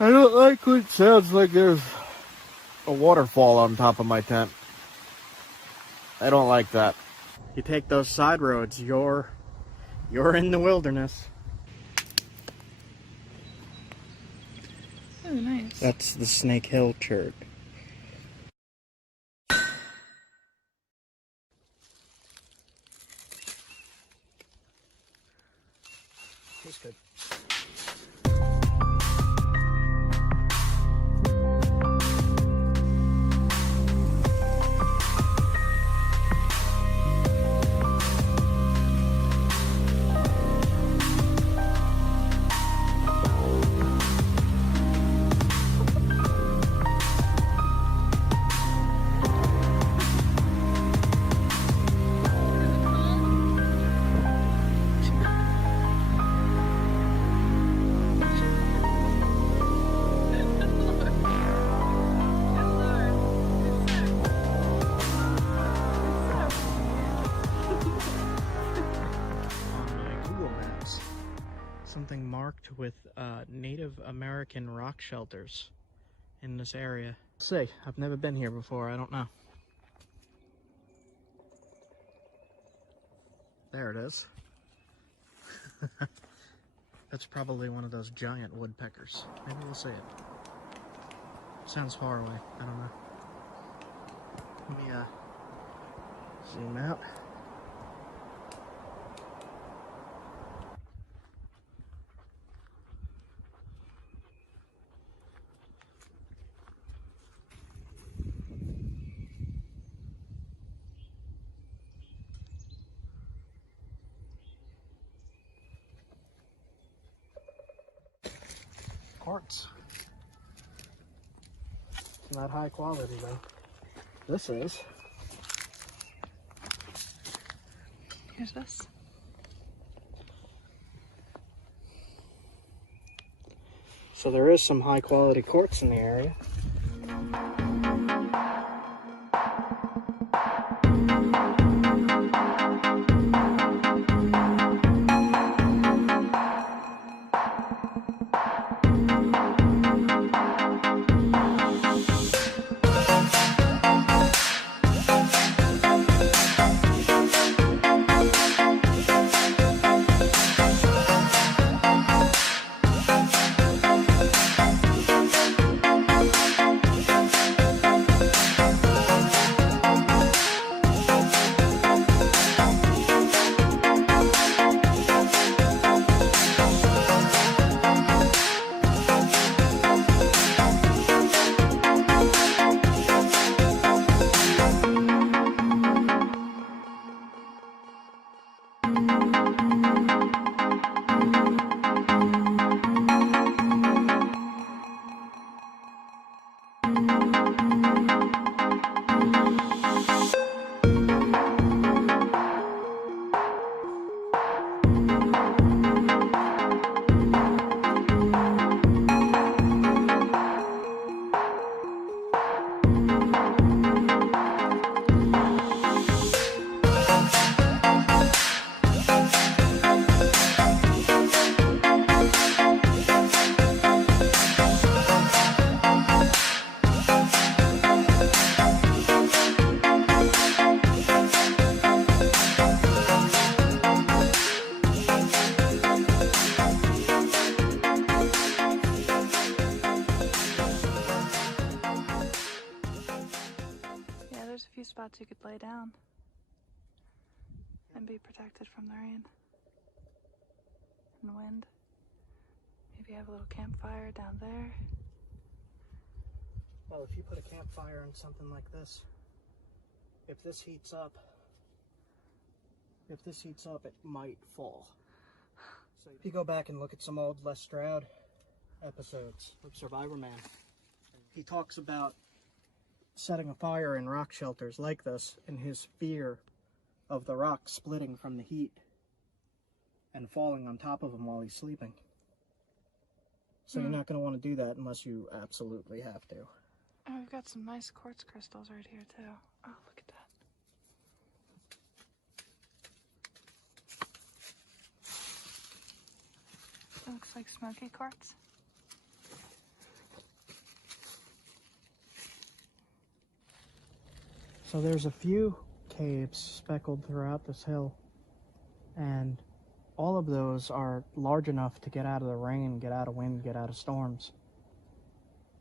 I don't like when it sounds like there's a waterfall on top of my tent. I don't like that. You take those side roads, you're in the wilderness. Oh, nice. That's the Snake Hill Church. That's good. Something marked with Native American rock shelters in this area. Let's see, I've never been here before, I don't know. There it is. That's probably one of those giant woodpeckers. Maybe we'll see it. Sounds far away, I don't know. Let me zoom out. Quartz. It's not high quality though. This is. Here's this. So there is some high quality quartz in the area. There's a few spots you could lay down and be protected from the rain and wind. Maybe have a little campfire down there. Well, if you put a campfire in something like this, if this heats up, it might fall. So if you go back and look at some old Les Stroud episodes of Survivor Man, he talks about setting a fire in rock shelters like this and his fear of the rock splitting from the heat and falling on top of him while he's sleeping. So you're not going to want to do that unless you absolutely have to. Oh, we've got some nice quartz crystals right here too. Oh, look at that. It looks like smoky quartz. So there's a few caves speckled throughout this hill, and all of those are large enough to get out of the rain, get out of wind, get out of storms.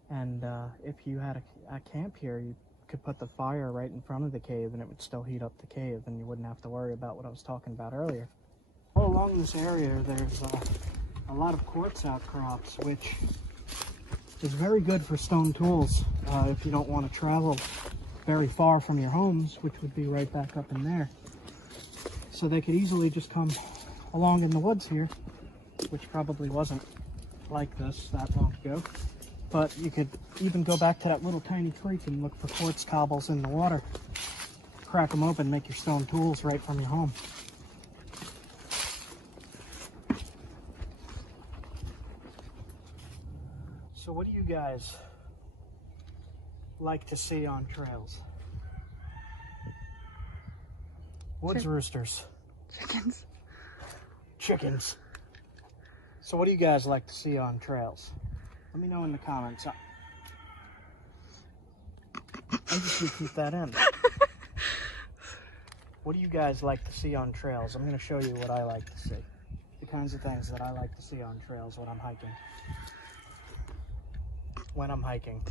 And if you had a camp here, you could put the fire right in front of the cave and it would still heat up the cave, and you wouldn't have to worry about what I was talking about earlier. All along this area, there's a lot of quartz outcrops, which is very good for stone tools if you don't want to travel very far from your homes, which would be right back up in there. So they could easily just come along in the woods here, which probably wasn't like this that long ago. But you could even go back to that little tiny creek and look for quartz cobbles in the water. Crack them open, make your stone tools right from your home. So what do you guys like to see on trails? Woods roosters. Chickens. Chickens. So what do you guys like to see on trails? Let me know in the comments. I just repeat that in. What do you guys like to see on trails? I'm going to show you what I like to see. The kinds of things that I like to see on trails when I'm hiking. When I'm hiking.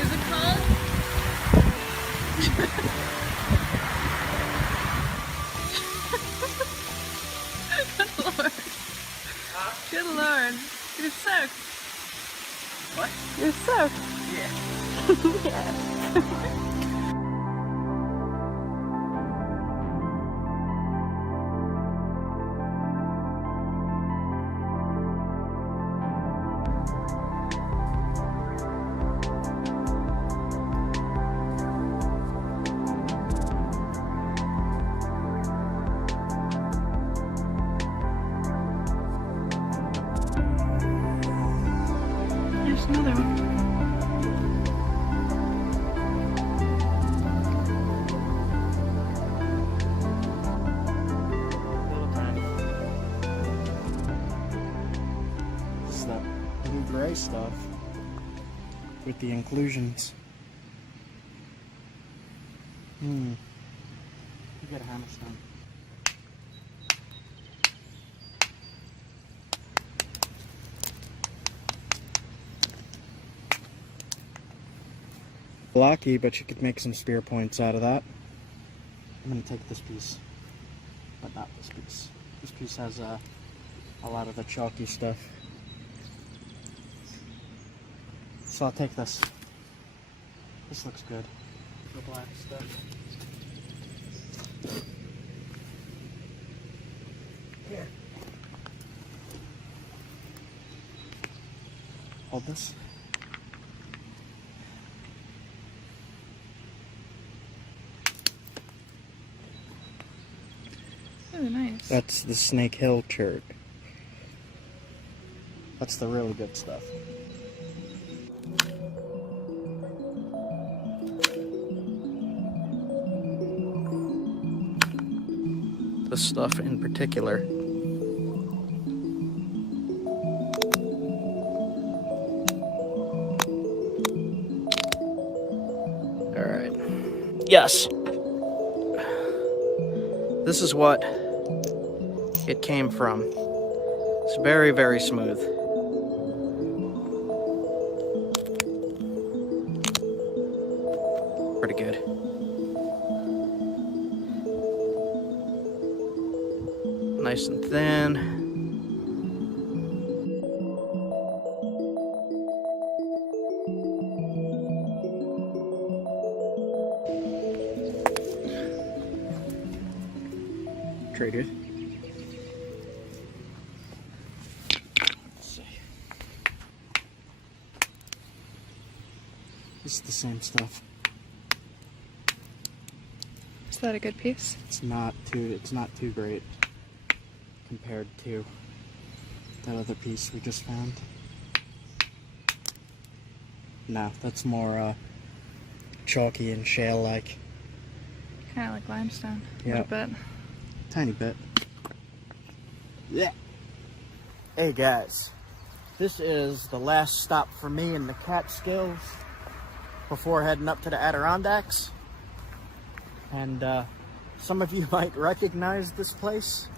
Is it cold? Good lord. Good lord. You're soaked. What? You're soaked. Yeah. Yeah. There's another one. Little tiny. This is that blue gray stuff with the inclusions. You got a hammerstone. Blocky, but you could make some spear points out of that. I'm going to take this piece, but not this piece. This piece has a lot of the chalky stuff. So I'll take this. This looks good. The black stuff. Here. Hold this. Really nice. That's the Snake Hill chert. That's the really good stuff. This stuff in particular. Alright. Yes. This is what it came from. It's very, very smooth. Pretty good. Nice and thin. Traded. Let's see. This is the same stuff. Is that a good piece? It's not too great compared to that other piece we just found. No, that's more chalky and shale-like. Kind of like limestone. Yeah. A little bit. Tiny bit. Yeah. Hey guys, this is the last stop for me in the Catskills before heading up to the Adirondacks. And some of you might recognize this place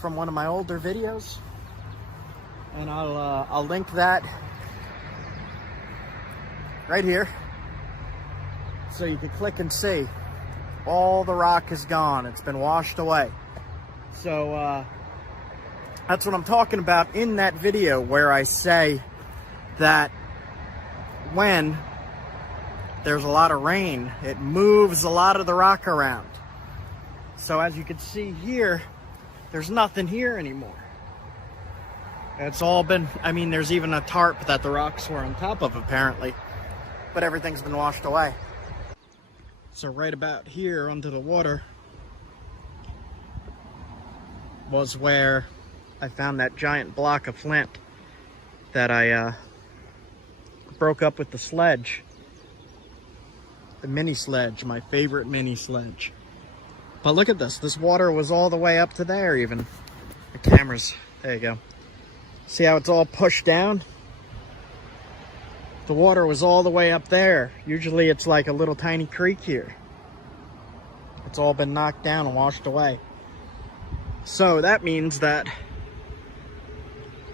from one of my older videos. And I'll link that right here, so you can click and see. All the rock is gone. It's been washed away. So that's what I'm talking about in that video, where I say that when there's a lot of rain, it moves a lot of the rock around. So as you can see here, there's nothing here anymore. It's all been, I mean, there's even a tarp that the rocks were on top of apparently, but everything's been washed away. So right about here under the water was where I found that giant block of flint that I broke up with the sledge. The mini sledge, my favorite mini sledge. But look at this. This water was all the way up to there even. The camera's, there you go. See how it's all pushed down? The water was all the way up there. Usually it's like a little tiny creek here. It's all been knocked down and washed away. So that means that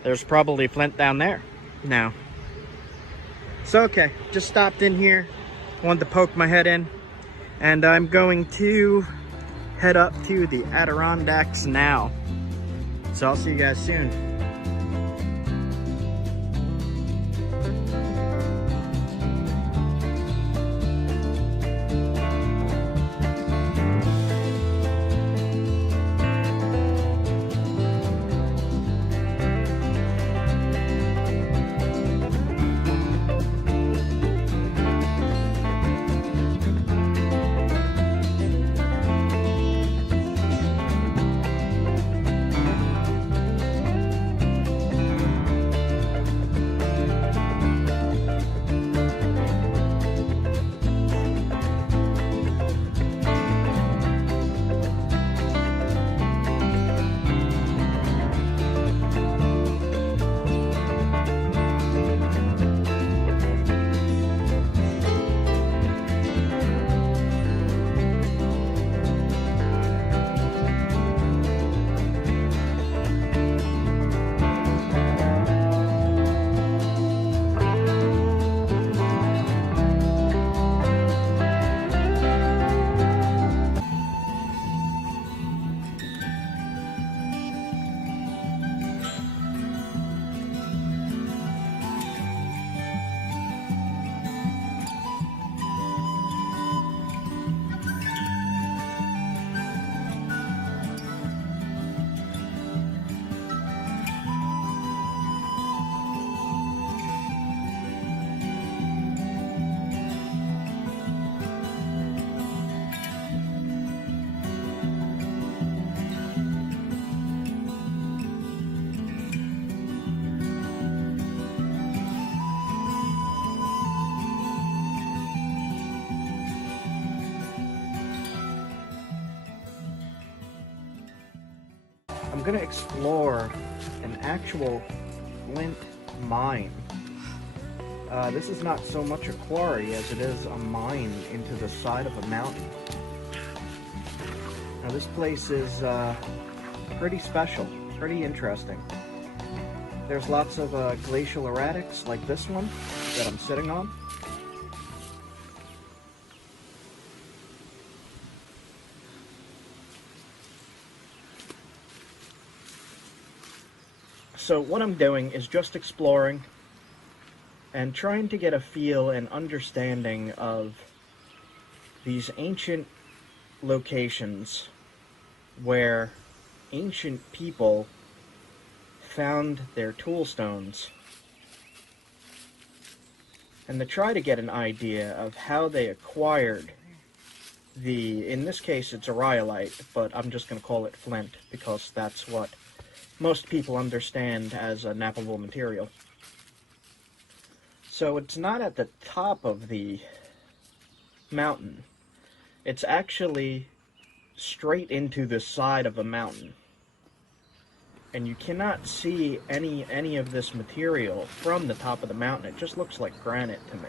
there's probably flint down there now. So okay, just stopped in here. Wanted to poke my head in. And I'm going to head up to the Adirondacks now. So I'll see you guys soon. I'm gonna explore an actual flint mine. This is not so much a quarry as it is a mine into the side of a mountain. Now this place is pretty special, pretty interesting. There's lots of glacial erratics like this one that I'm sitting on. So what I'm doing is just exploring and trying to get a feel and understanding of these ancient locations where ancient people found their toolstones, and to try to get an idea of how they acquired the, in this case it's a rhyolite, but I'm just going to call it flint because that's what most people understand as a nappable material. So it's not at the top of the mountain. It's actually straight into the side of a mountain. And you cannot see any of this material from the top of the mountain. It just looks like granite to me.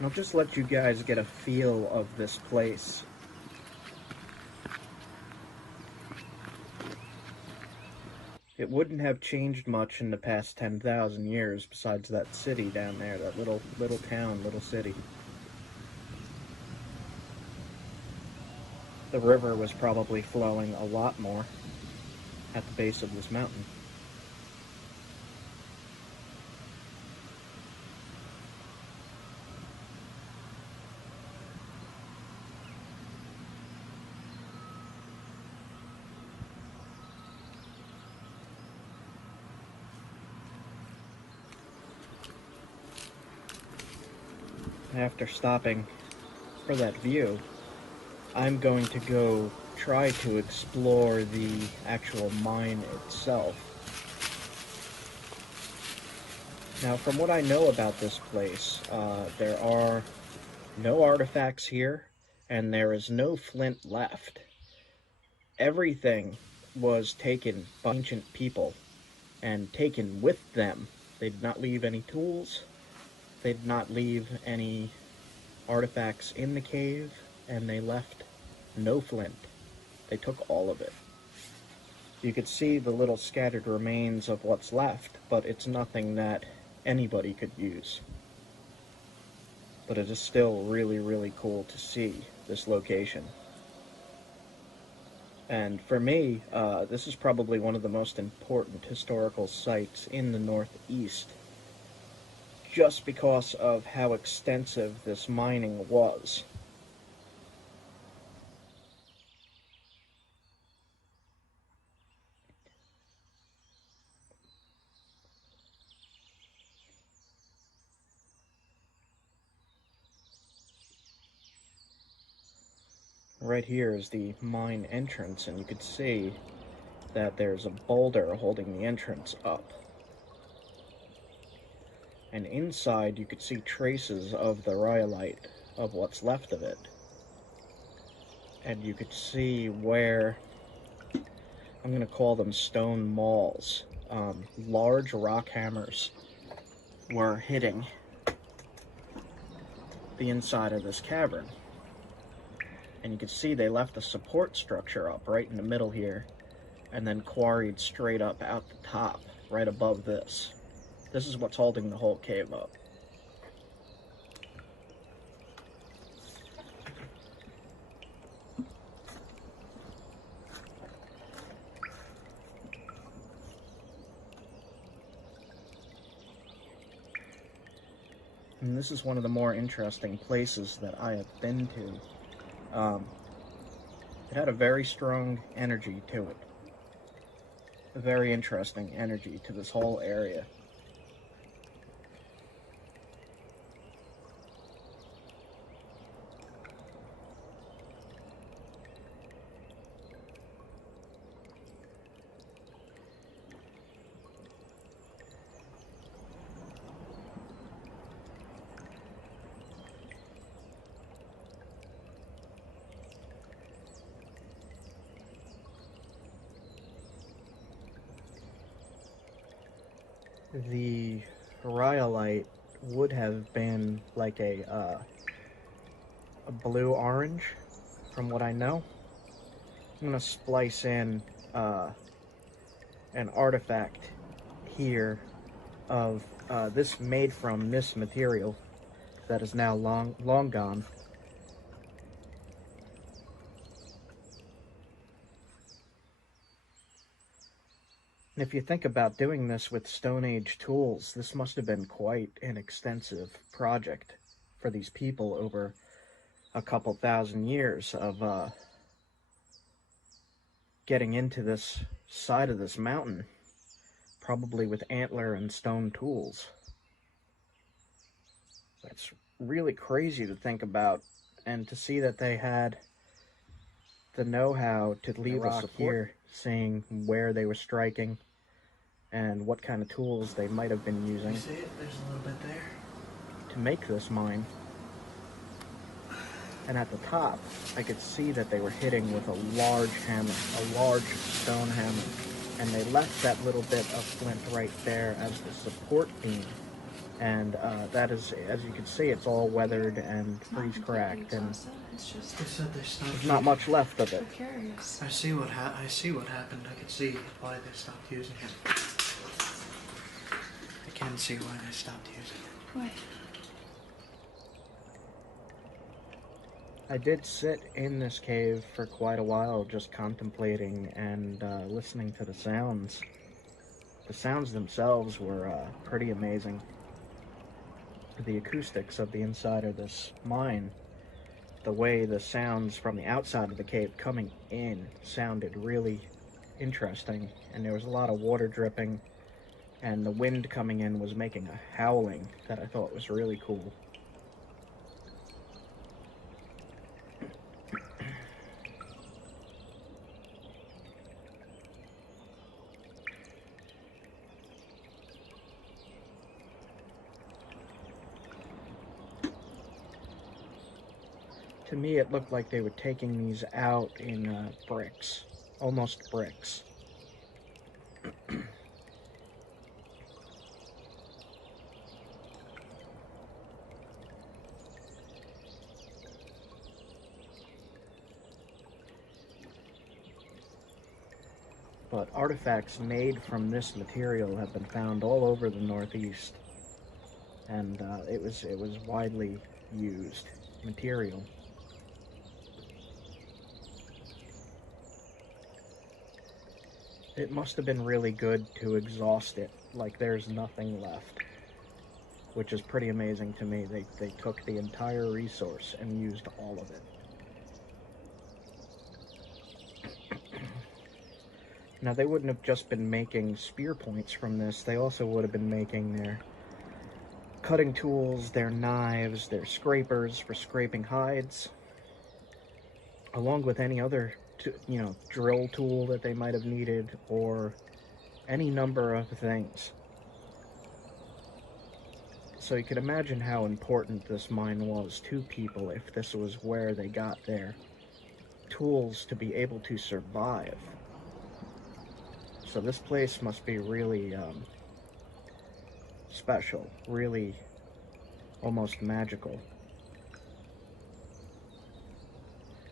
And I'll just let you guys get a feel of this place. It wouldn't have changed much in the past 10,000 years besides that city down there, that little town, little city. The river was probably flowing a lot more at the base of this mountain. After stopping for that view, I'm going to go try to explore the actual mine itself. Now, from what I know about this place, there are no artifacts here, and there is no flint left. Everything was taken by ancient people and taken with them. They did not leave any tools. They did not leave any artifacts in the cave, and they left no flint. They took all of it. You could see the little scattered remains of what's left, but it's nothing that anybody could use. But it is still really, really cool to see this location. And for me, this is probably one of the most important historical sites in the Northeast, just because of how extensive this mining was. Right here is the mine entrance, and you could see that there's a boulder holding the entrance up. And inside you could see traces of the rhyolite, of what's left of it. And you could see where, I'm going to call them stone mauls, large rock hammers were hitting the inside of this cavern. And you can see they left a support structure up right in the middle here, and then quarried straight up out the top, right above this. This is what's holding the whole cave up. And this is one of the more interesting places that I have been to. It had a very strong energy to it. A very interesting energy to this whole area. The rhyolite would have been like a blue-orange, from what I know. I'm going to splice in an artifact here of this made from this material that is now long gone. And if you think about doing this with Stone Age tools, this must have been quite an extensive project for these people over a couple thousand years of getting into this side of this mountain, probably with antler and stone tools. It's really crazy to think about and to see that they had the know-how to leave us here, seeing where they were striking and what kind of tools they might have been using. You see it? There's a little bit there. To make this mine. And at the top, I could see that they were hitting with a large hammer, a large stone hammer. And they left that little bit of flint right there as the support beam. And that is, as you can see, it's all weathered and freeze-cracked, and It's just They said they stopped. there's not much left of it. precarious. I see what happened. I can see why they stopped using it. I can see why they stopped using it. Why? I did sit in this cave for quite a while, just contemplating and listening to the sounds. The sounds themselves were pretty amazing. The acoustics of the inside of this mine, the way the sounds from the outside of the cave coming in sounded really interesting, and there was a lot of water dripping, and the wind coming in was making a howling that I thought was really cool. To me, it looked like they were taking these out in bricks, almost bricks. But artifacts made from this material have been found all over the Northeast, and it was widely used material. It must have been really good to exhaust it, like there's nothing left, which is pretty amazing to me. They took the entire resource and used all of it. Now, they wouldn't have just been making spear points from this. They also would have been making their cutting tools, their knives, their scrapers for scraping hides, along with any other drill tool that they might have needed, or any number of things. So you could imagine how important this mine was to people if this was where they got their tools to be able to survive. So this place must be really special, really almost magical.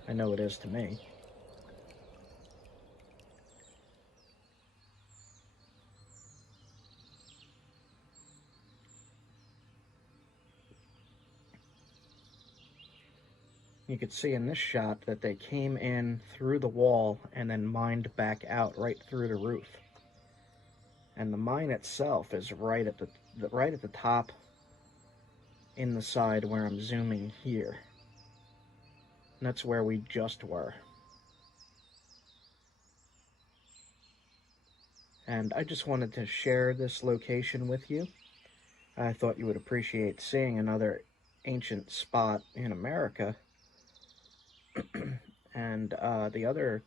I know it is to me. You could see in this shot that they came in through the wall and then mined back out right through the roof. And the mine itself is right at the top in the side where I'm zooming here. And that's where we just were. And I just wanted to share this location with you. I thought you would appreciate seeing another ancient spot in America. And the other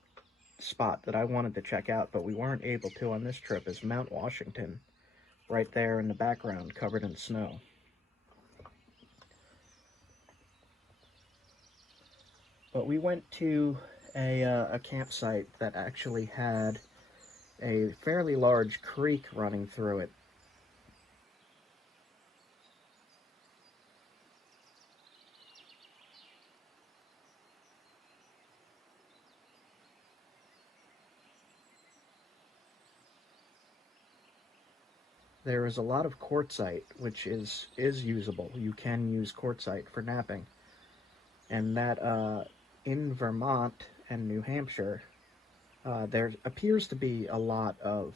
spot that I wanted to check out, but we weren't able to on this trip, is Mount Washington, right there in the background, covered in snow. But we went to a campsite that actually had a fairly large creek running through it. There is a lot of quartzite, which is usable. You can use quartzite for knapping. And that in Vermont and New Hampshire, there appears to be a lot of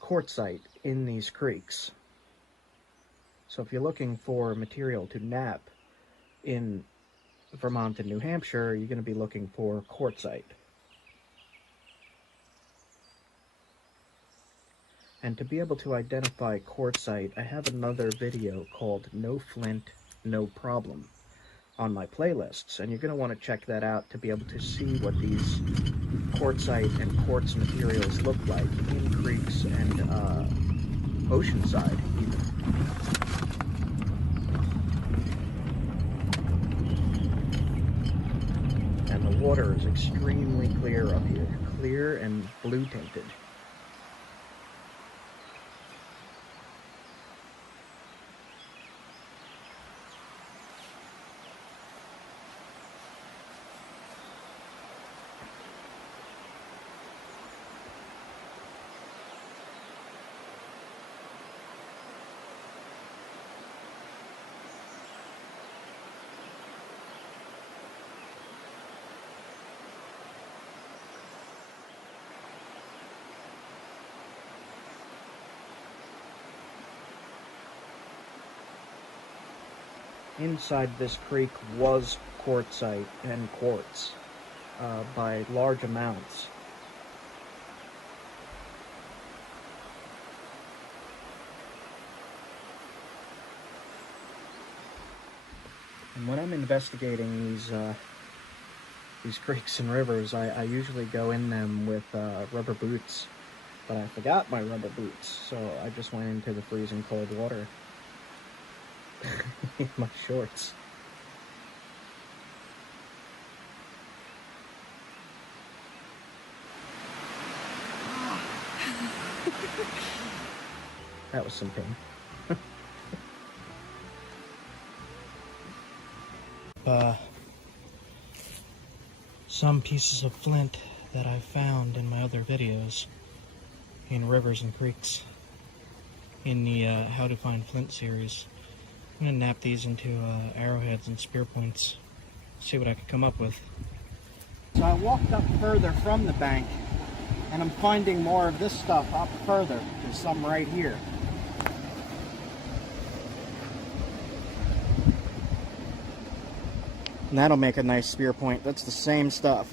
quartzite in these creeks. So if you're looking for material to knap in Vermont and New Hampshire, you're going to be looking for quartzite. And to be able to identify quartzite, I have another video called No Flint, No Problem. on my playlists, and you're going to want to check that out to be able to see what these quartzite and quartz materials look like in creeks and oceanside even. And the water is extremely clear up here, clear and blue tinted. Inside this creek was quartzite and quartz by large amounts. And when I'm investigating these creeks and rivers, I usually go in them with rubber boots, but I forgot my rubber boots, so I just went into the freezing cold water. In my shorts. That was some pain. Some pieces of flint that I've found in my other videos in rivers and creeks in the How to Find Flint series. I'm going to nap these into arrowheads and spear points, see what I can come up with. So I walked up further from the bank, and I'm finding more of this stuff up further. There's some right here. And that'll make a nice spear point. That's the same stuff.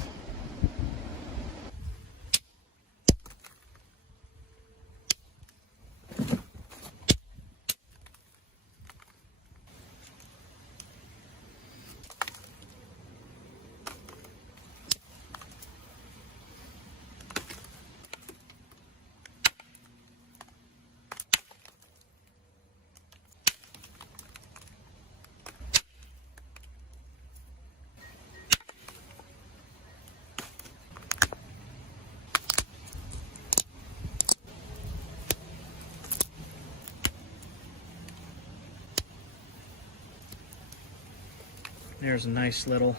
There's a nice little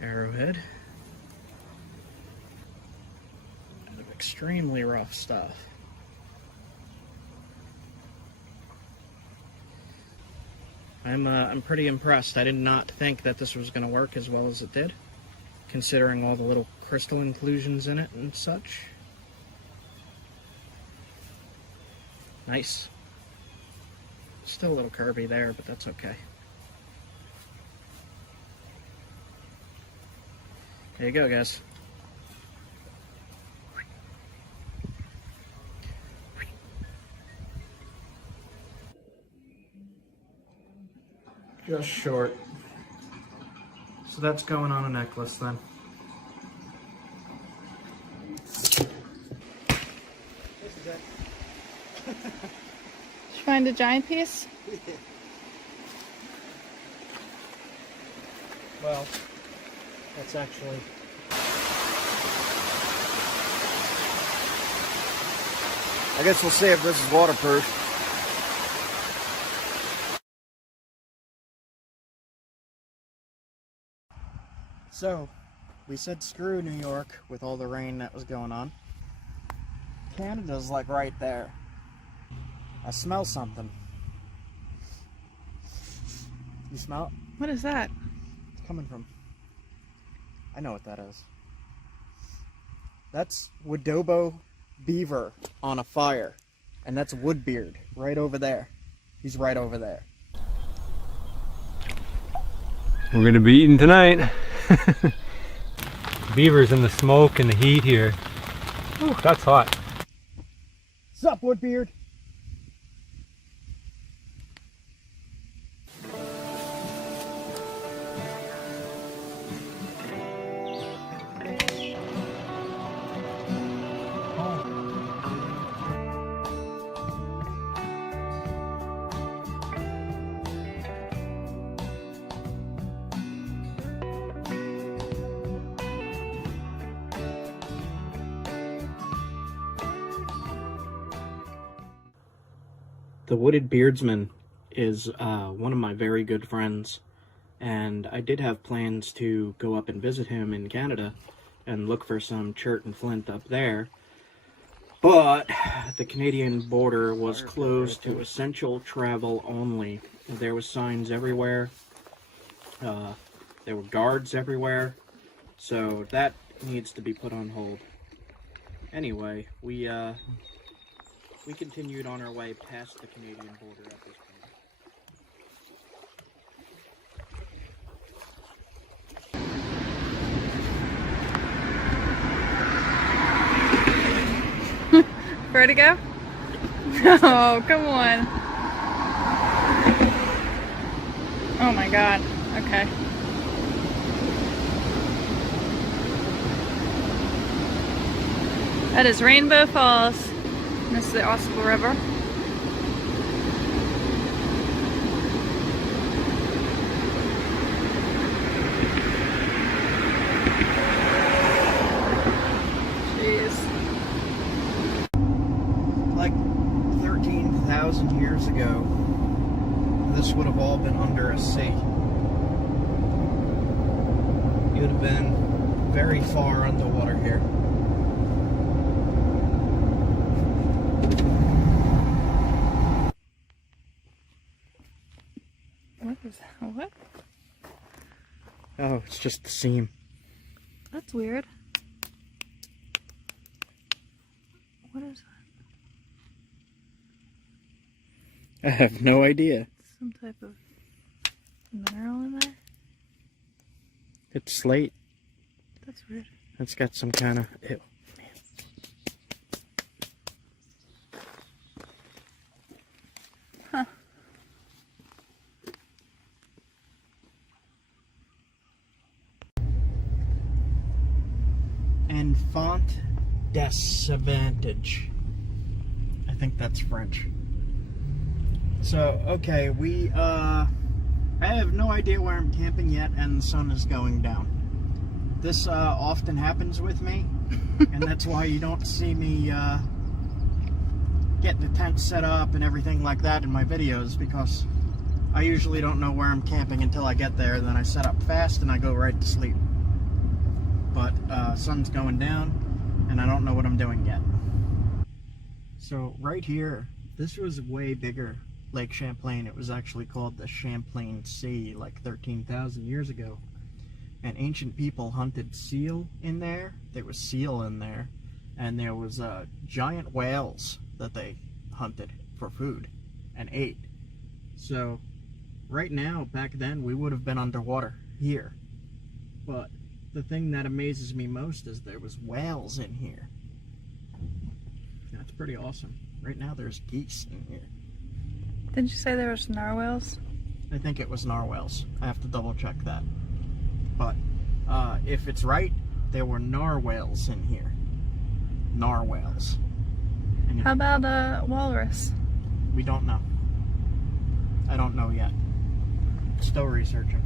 arrowhead out of extremely rough stuff. I'm pretty impressed. I did not think that this was going to work as well as it did, considering all the little crystal inclusions in it and such. Nice. Still a little curvy there, but that's okay. There you go, guys. Just short. So that's going on a necklace then. Did you find a giant piece? Well, that's actually... I guess we'll see if this is waterproof. So, we said screw New York with all the rain that was going on. Canada's like right there. I smell something. You smell it? What is that? It's coming from... I know what that is. That's Wodobo beaver on a fire. And that's Woodbeard right over there. He's right over there. We're gonna be eating tonight. Beavers in the smoke and the heat here. Ooh, that's hot. Sup, Woodbeard? The Wooded Beardsman is one of my very good friends, and I did have plans to go up and visit him in Canada and look for some chert and flint up there, but the Canadian border was closed to essential travel only. There was signs everywhere, there were guards everywhere, so that needs to be put on hold. Anyway, we continued on our way past the Canadian border at this point. Where to go? Oh, come on. Oh my god. Okay. That is Rainbow Falls. This is the Oscar River. Jeez. Like 13,000 years ago, this would have all been under a sea. You would have been very far underwater here. What is that? What? Oh, it's just the seam. That's weird. What is that? I have no idea. Some type of mineral in there? It's slate. That's weird. It's got some kind of... Ew. Huh. Enfant disadvantage. I think that's French. So, okay, I have no idea where I'm camping yet, and the sun is going down. This often happens with me, and that's why you don't see me getting the tent set up and everything like that in my videos, because I usually don't know where I'm camping until I get there, then I set up fast and I go right to sleep. But sun's going down, and I don't know what I'm doing yet. So right here, this was way bigger. Lake Champlain. It was actually called the Champlain Sea like 13,000 years ago. And ancient people hunted seal in there. There was seal in there. And there was giant whales that they hunted for food and ate. So right now, back then, we would have been underwater here. But the thing that amazes me most is there was whales in here. That's pretty awesome. Right now there's geese in here. Didn't you say there was narwhals? I think it was narwhals. I have to double check that. But if it's right, there were narwhals in here. Narwhals. And How about a walrus? we don't know. I don't know yet. Still researching.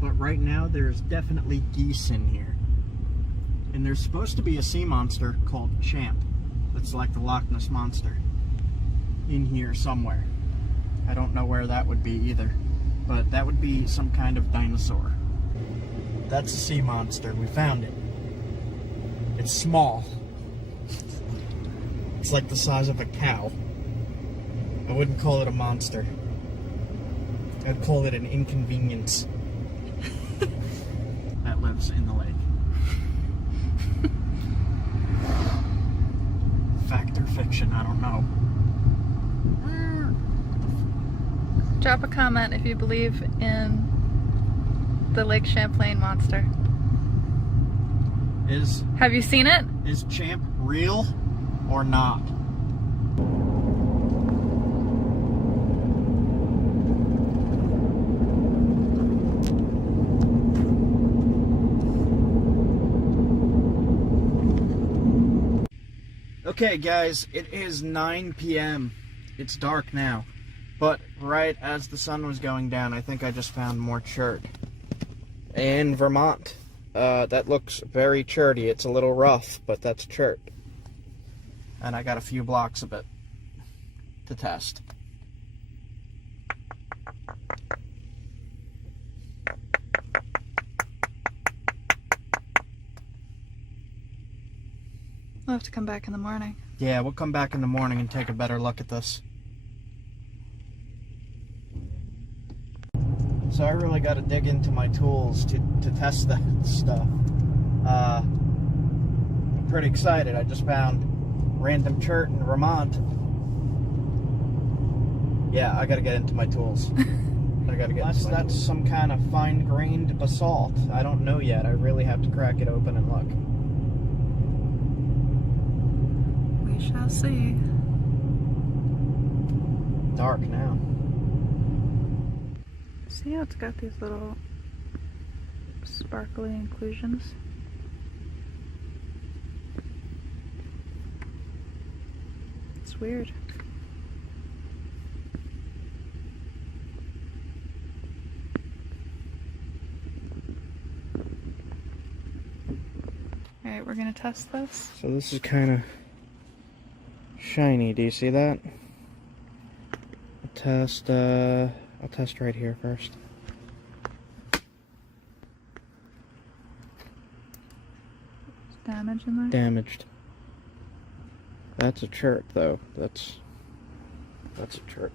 But right now there's definitely geese in here. And there's supposed to be a sea monster called Champ. It's like the Loch Ness Monster in here somewhere. I don't know where that would be either, but that would be some kind of dinosaur. That's a sea monster. We found it. It's small. It's like the size of a cow. I wouldn't call it a monster. I'd call it an inconvenience that lives in the lake. Fact or fiction, I don't know. Drop a comment if you believe in the Lake Champlain monster. Have you seen it? Is Champ real or not? Okay guys, it is 9 p.m. It's dark now, but right as the sun was going down, I think I just found more chert in Vermont. That looks very cherty. It's a little rough, but that's chert. and I got a few blocks of it to test. We'll have to come back in the morning. Yeah, we'll come back in the morning and take a better look at this. So I really got to dig into my tools to test that stuff. I'm pretty excited. I just found random chert in Vermont. Yeah, I got to get into my tools. I got to get. That's some kind of fine-grained basalt. I don't know yet. I really have to crack it open and look. We shall see. Dark now. See how it's got these little sparkly inclusions? It's weird. Alright, we're gonna test this. So this is kind of shiny. Do you see that? I'll test right here first. Is damage in there? Damaged. That's a chert though. That's a chert.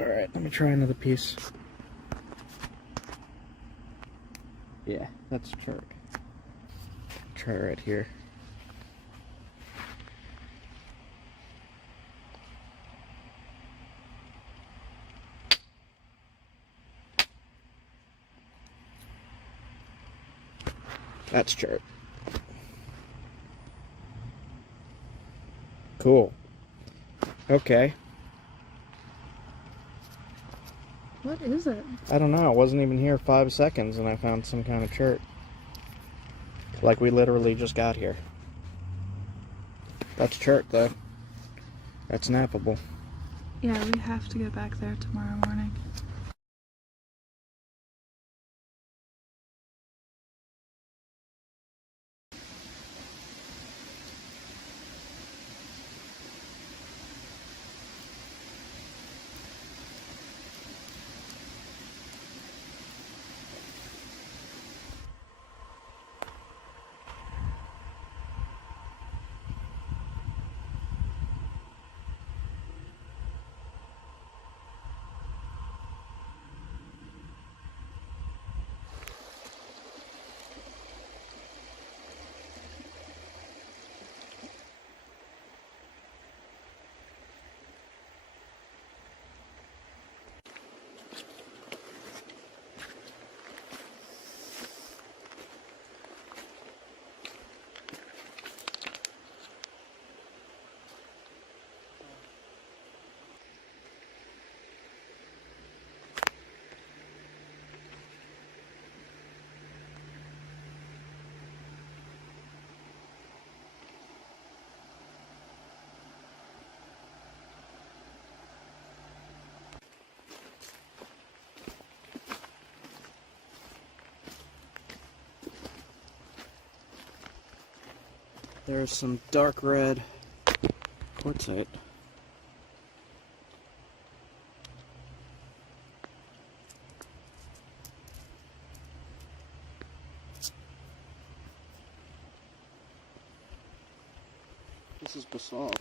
Alright, let me try another piece. Yeah, that's a chert. Try right here. That's chert. Cool. Okay. What is it? I don't know. I wasn't even here 5 seconds and I found some kind of chert. Like we literally just got here. That's chert though. That's nappable. Yeah, we have to get back there tomorrow morning. There's some dark red quartzite. This is basalt.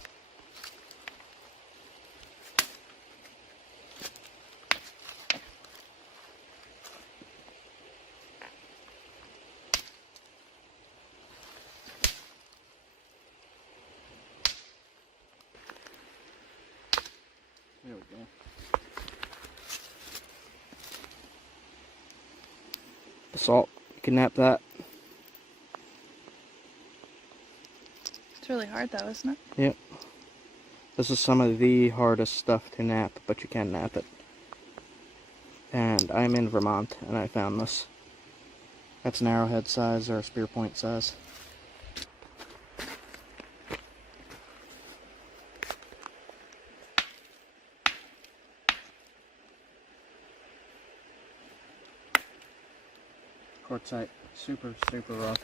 There we go. Basalt. You can nap that. It's really hard though, isn't it? Yep. This is some of the hardest stuff to nap, but you can nap it. And I'm in Vermont, and I found this. That's an arrowhead size or a spear point size. Quartzite, super rough.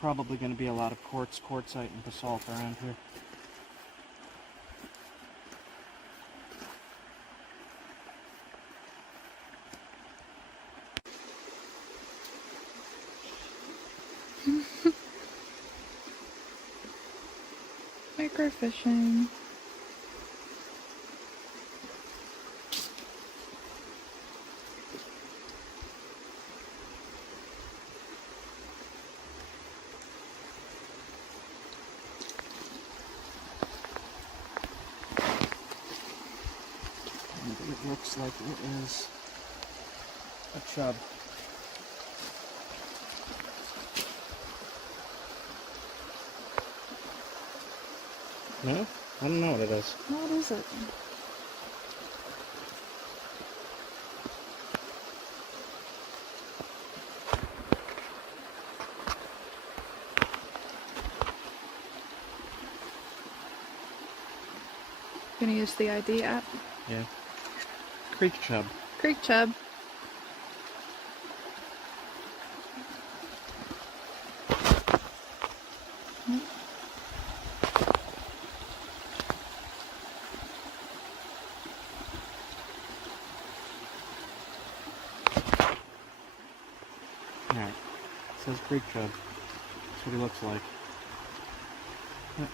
probably going to be a lot of quartzite, and basalt around here. Microfishing. It looks like it is a chub. No? I don't know what it is. What is it? Gonna use the ID app. Yeah. Creek chub. Creek chub. Alright. It says creek chub. That's what he looks like. Yep.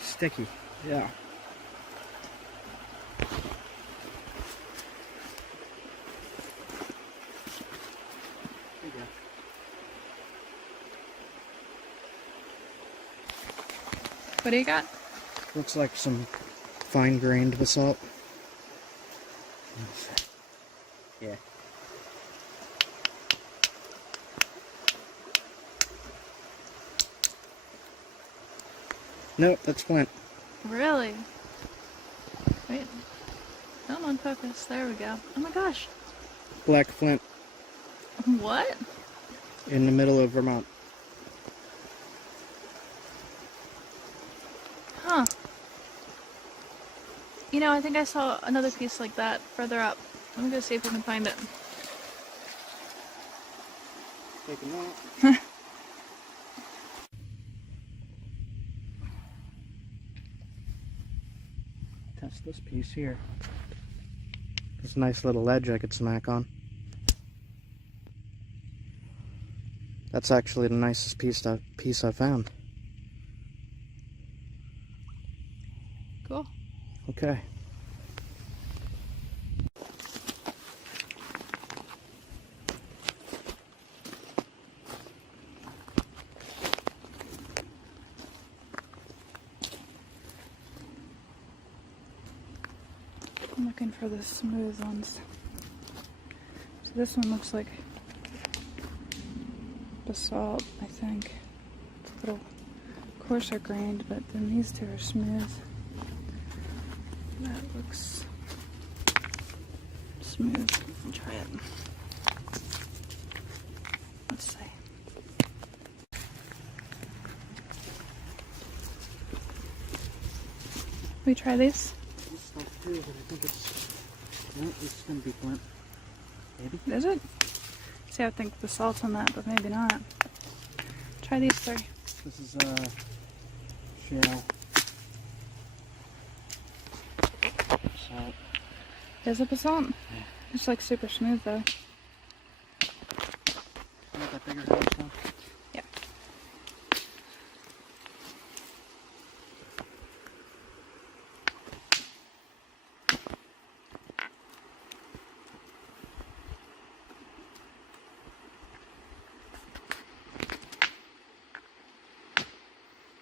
Sticky. Yeah. There you go. What do you got? Looks like some fine-grained basalt. Yeah. Nope, that's flint. Really? Wait. Don't on focus. There we go. Oh my gosh. Black flint What? in the middle of Vermont. Huh. You know, I think I saw another piece like that further up. Let me go see if I can find it. Taking that. Test this piece here. This nice little ledge I could smack on. That's actually the nicest piece I found. Cool. Okay. I'm looking for the smooth ones. So this one looks like basalt, I think. It's a little coarser grained, but then these two are smooth. That looks smooth. I'll try it. Let's see. We try these? This stuff too, but I think it's... No, it's gonna be flint. Maybe? Is it? See, I think the salt's on that, but maybe not. Try these three. This is shell. Salt. Is it basalt? Yeah. It's like super smooth though. You want that bigger house now? Yeah.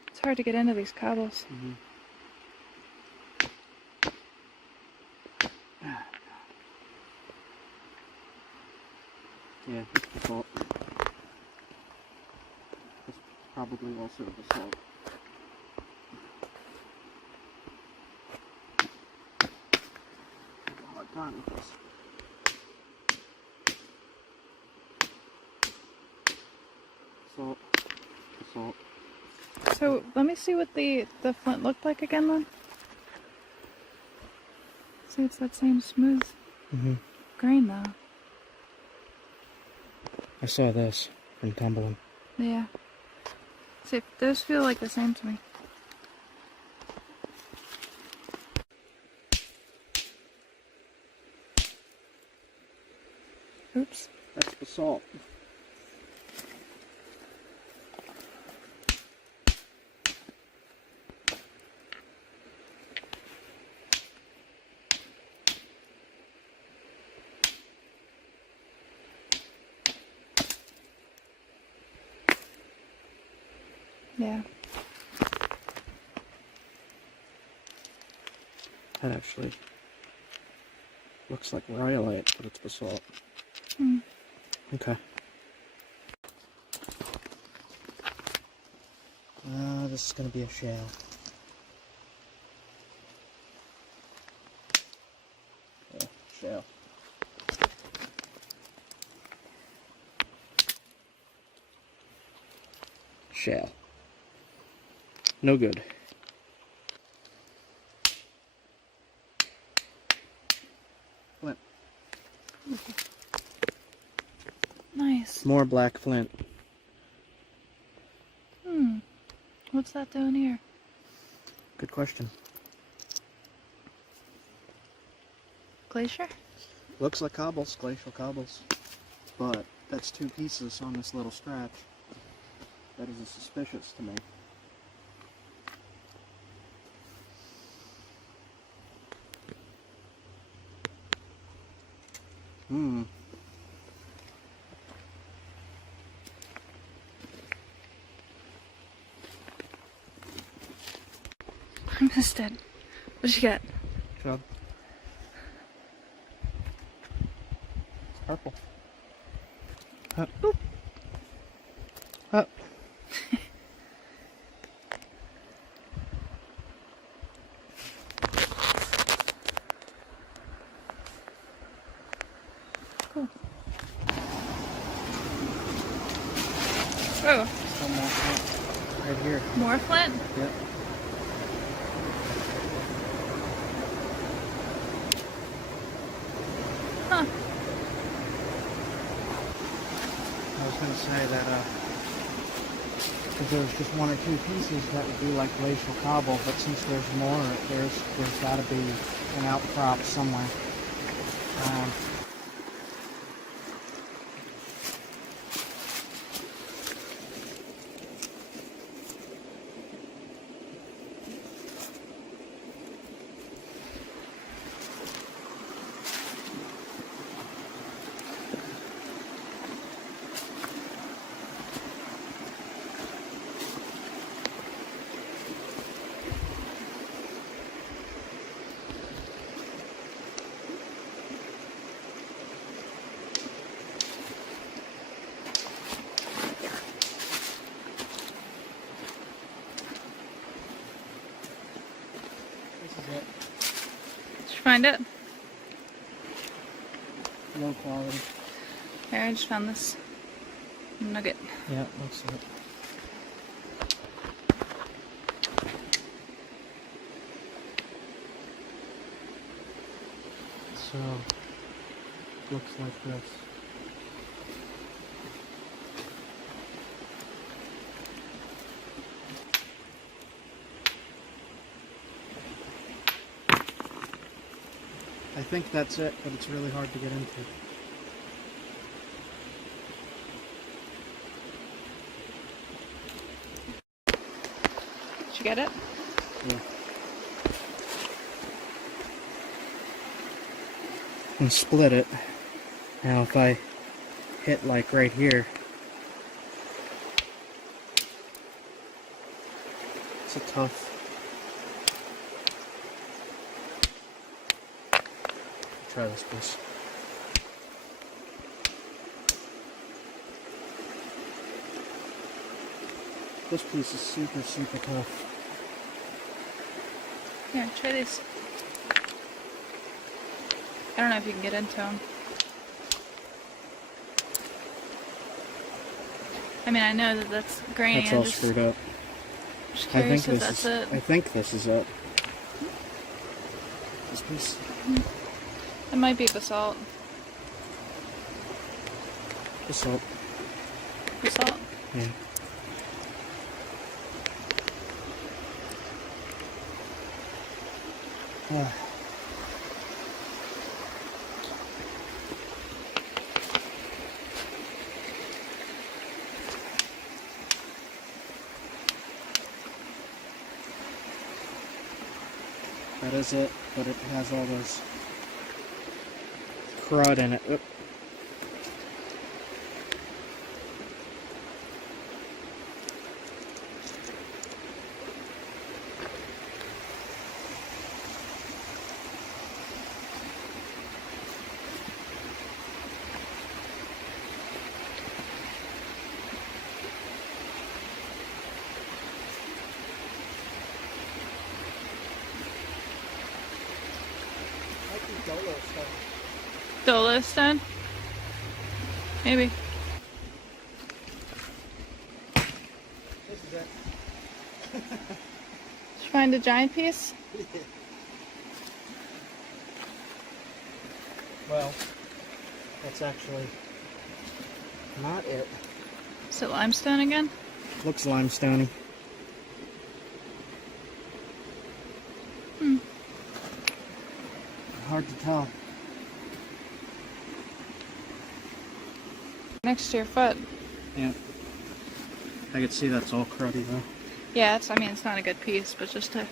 It's hard to get into these cobbles. Mm-hmm. Yeah, it's basalt. It's probably also basalt. I have a hard time with this. Basalt. Basalt. So let me see what the flint looked like again then. See, it's that same smooth Mm-hmm. green though. I saw this from tumbling. Yeah. See, those feel like the same to me. Oops. That's basalt. Yeah. That actually looks like rhyolite, but it's basalt. Hmm. Okay. This is gonna be a shale. Yeah, shale. Shale. No good. Flint. Nice. More black flint. What's that doing here? Good question. Glacier? Looks like cobbles, glacial cobbles. But that's 2 pieces on this little stretch. That is suspicious to me. I missed it. What'd you get? Chug. It's purple. Up. Oop. Up. Cool. Oh, Still more flint. Right here. more flint? Yep. Huh. I was going to say that, if there was just 1 or 2 pieces, that would be like glacial cobble, but since there's more, there's got to be an outcrop somewhere. This is it. Did you find it? Low quality. Here, I just found this nugget. Yeah, looks it. So, looks like this. I think that's it, but it's really hard to get into. Did you get it? Yeah. And split it. Now if I hit like right here, it's a tough. Try this piece. This piece is super, super tough. Here, try these. I don't know if you can get into them. I mean, I know that that's grainy. That's all screwed up. Just I curious think if this that's is. it. I think this is it. This piece. It might be basalt. The salt. The salt. Yeah. That is it, but it has all those crud in it. Oop. Dolo stone? Maybe. This is it. Did you find a giant piece? Well, that's actually not it. Is it limestone again? Looks limestoney. Hard to tell. Next to your foot. Yeah. I could see that's all cruddy though. Yeah, I mean, it's not a good piece, but just to...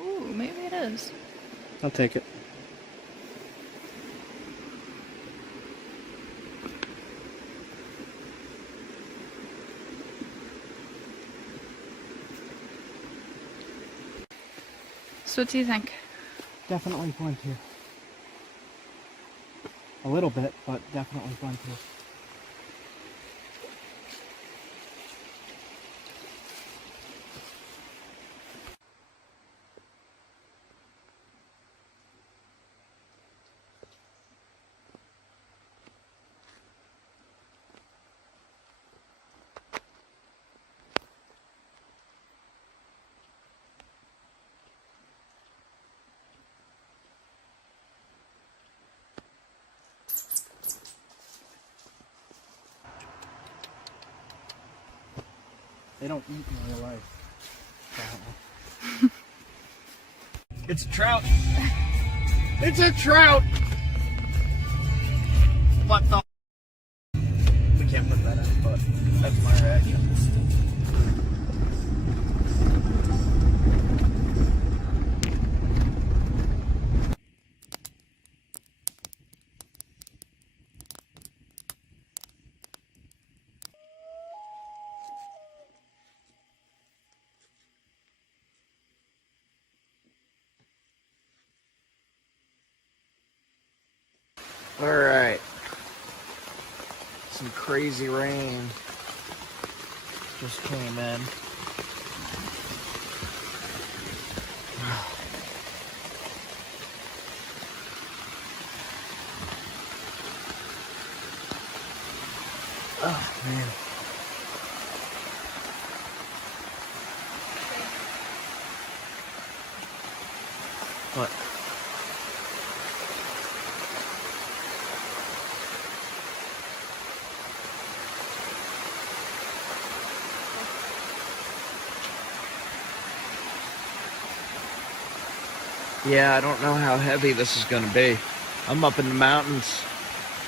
Ooh, maybe it is. I'll take it. So what do you think? Definitely flintier. A little bit, but definitely flintier. They don't eat in real life. It's a trout. It's a trout. What the? We can't put that in, but that's my reaction. Alright. Some crazy rain just came in. Oh, man. What? Yeah, I don't know how heavy this is going to be. I'm up in the mountains.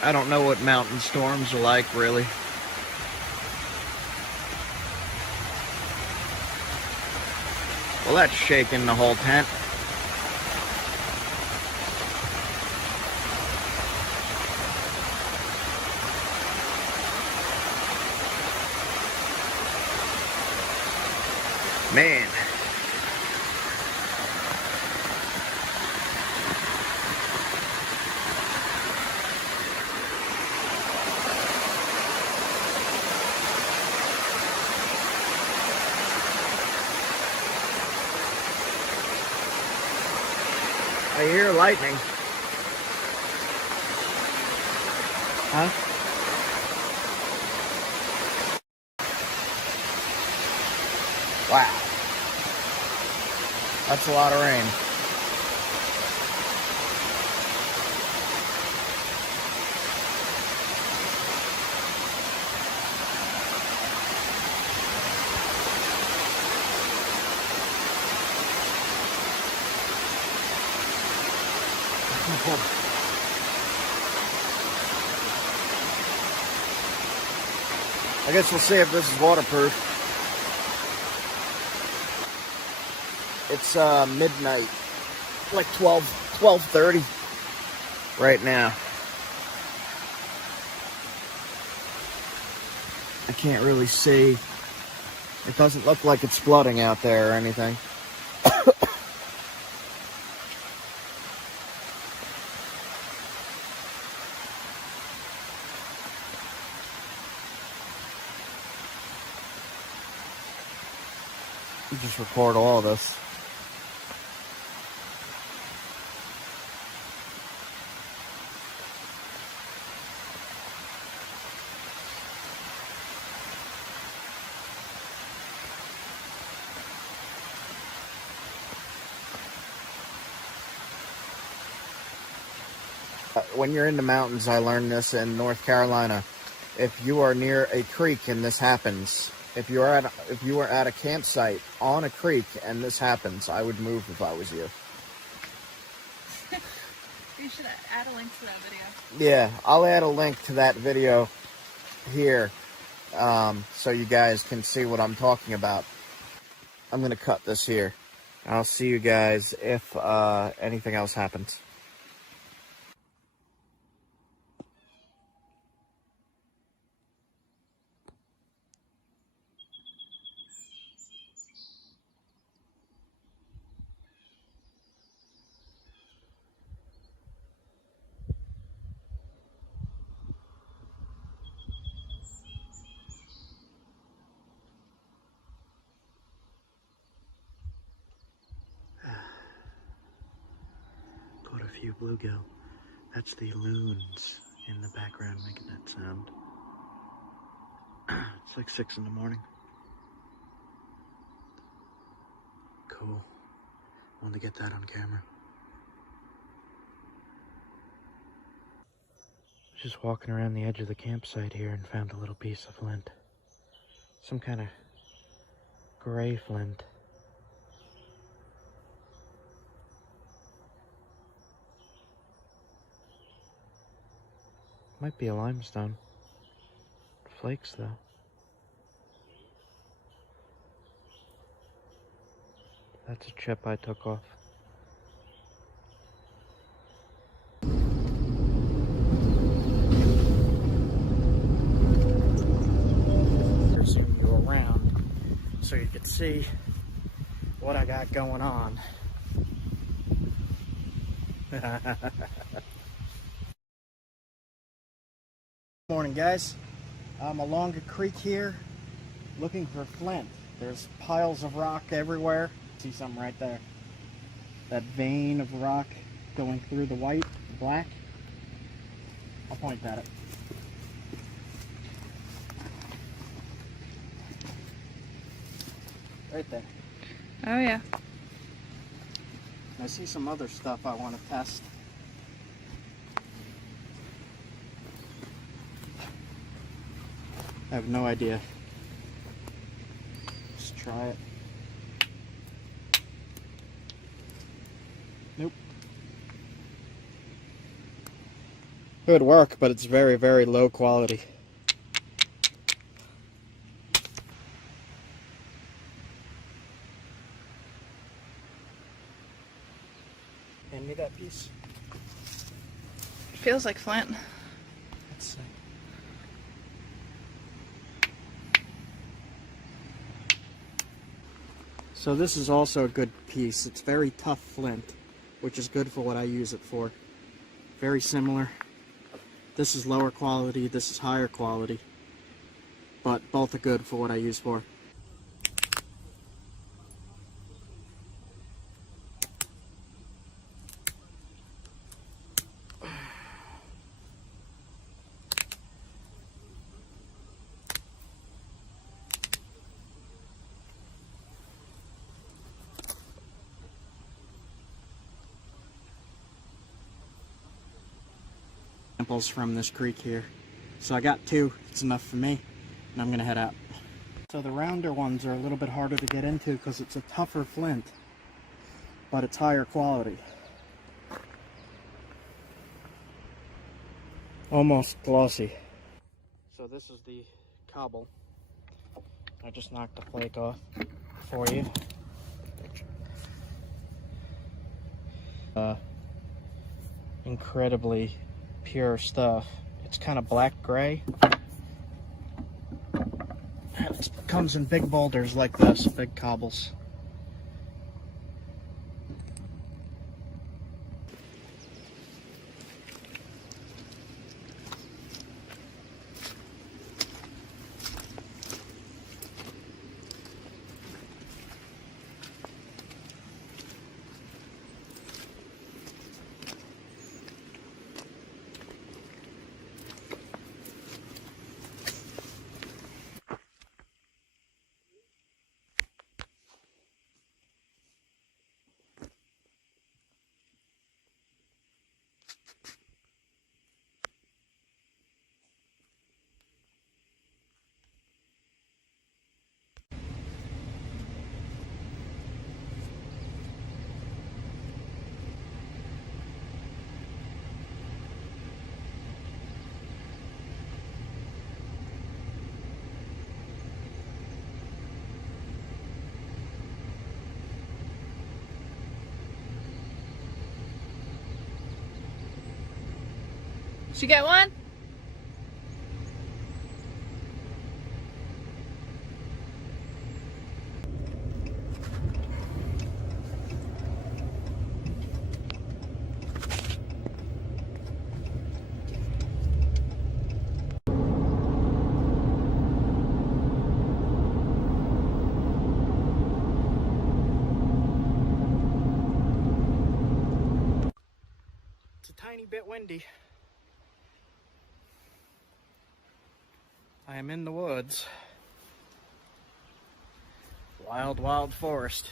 I don't know what mountain storms are like, really. Well, that's shaking the whole tent. Man. I hear lightning. Huh? Wow. That's a lot of rain. I guess we'll see if this is waterproof. It's midnight, like 12:30 right now. I can't really see. It doesn't look like it's flooding out there or anything. Just record all of this. When you're in the mountains, I learned this in North Carolina. If you are near a creek and this happens, if you are at a campsite on a creek and this happens, I would move if I was you. You should add a link to that video. Yeah, I'll add a link to that video here, so you guys can see what I'm talking about. I'm going to cut this here. I'll see you guys if anything else happens. Caught a few bluegill. That's the loons in the background making that sound. It's like 6 in the morning. Cool. Wanted to get that on camera. Just walking around the edge of the campsite here and found a little piece of flint. Some kind of gray flint. Might be a limestone. Flakes though. That's a chip I took off. Zoom you around so you can see what I got going on. Morning, guys. I'm along a creek here looking for flint. There's piles of rock everywhere. See something right there. That vein of rock going through the white, black. I'll point at it. Right there. Oh yeah. I see some other stuff I want to test. I have no idea. Let's try it. Nope. It would work, but it's very, very low quality. Hand me that piece. It feels like flint. Let's see. So this is also a good piece. It's very tough flint, which is good for what I use it for. Very similar. This is lower quality, this is higher quality, but both are good for what I use for. Samples from this creek here. So I got 2, it's enough for me, and I'm gonna head out. So the rounder ones are a little bit harder to get into because it's a tougher flint, but it's higher quality. almost glossy. So this is the cobble. I just knocked the flake off for you. Incredibly pure stuff. It's kind of black gray. It comes in big boulders like this, big cobbles. Did you get one? It's a tiny bit windy. I am in the woods. Wild, wild forest.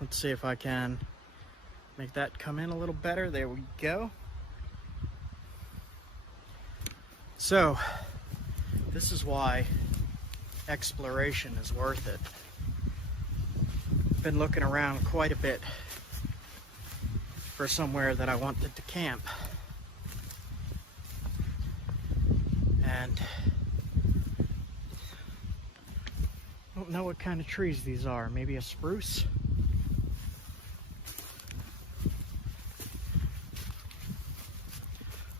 Let's see if I can make that come in a little better. There we go. So, this is why exploration is worth it. Been looking around quite a bit for somewhere that I wanted to camp. And I don't know what kind of trees these are. Maybe a spruce?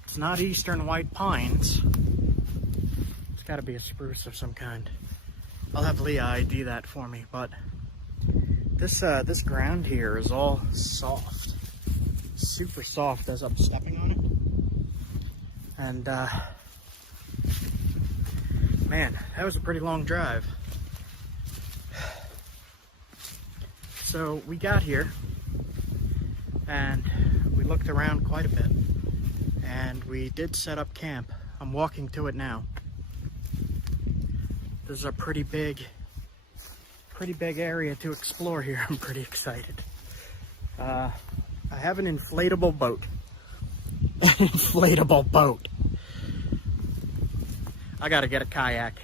It's not eastern white pines. It's got to be a spruce of some kind. I'll have Leah ID that for me, but this ground here is all soft. Super soft as I'm stepping on it. And man, that was a pretty long drive. So we got here and we looked around quite a bit and we did set up camp. I'm walking to it now. This is a pretty big area to explore here. I'm pretty excited. I have an inflatable boat. Inflatable boat. I gotta get a kayak.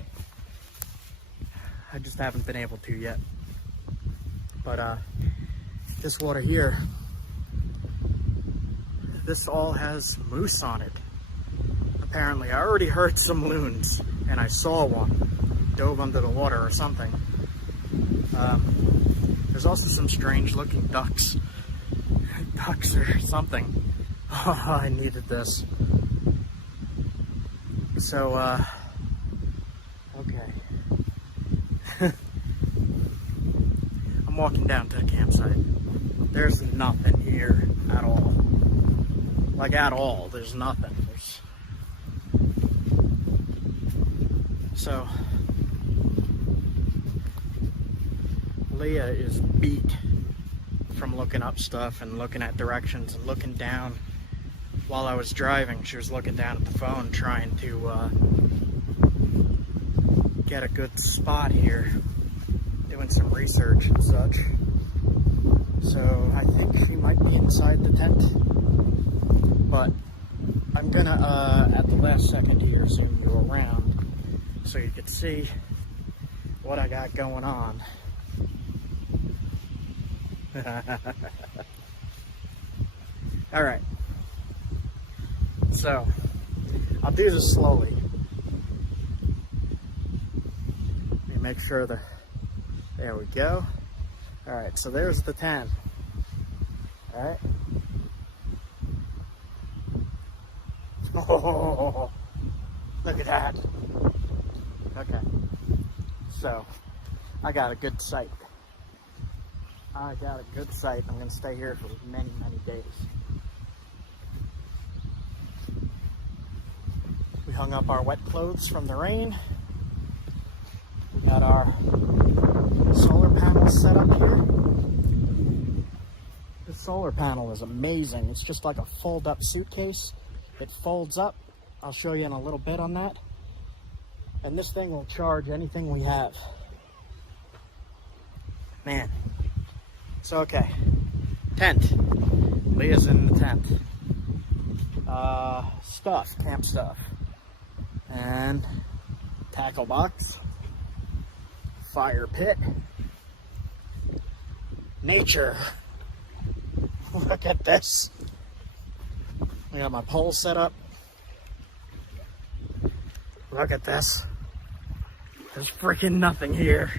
I just haven't been able to yet. But this water here, this all has moose on it. Apparently, I already heard some loons, and I saw one dove under the water or something. There's also some strange looking ducks. Ducks or something. Oh, I needed this. So, okay. I'm walking down to the campsite. There's nothing here at all. Like, at all. There's nothing. So, Leah is beat from looking up stuff and looking at directions and looking down. While I was driving, she was looking down at the phone trying to get a good spot here, doing some research and such. So I think she might be inside the tent, but I'm gonna at the last second here zoom you around so you can see what I got going on. All right. So, I'll do this slowly. Let me make sure that, there we go. Alright, so there's the 10. Alright. Oh, look at that. Okay. So, I got a good sight. I'm going to stay here for many, many days. We hung up our wet clothes from the rain. We got our solar panels set up here. This solar panel is amazing. It's just like a fold-up suitcase. It folds up. I'll show you in a little bit on that. And this thing will charge anything we have. Man. So, okay. Tent. Leah's in the tent. Stuff. Camp stuff. And tackle box. Fire pit. Nature. Look at this. I got my pole set up. Look at this. There's freaking nothing here.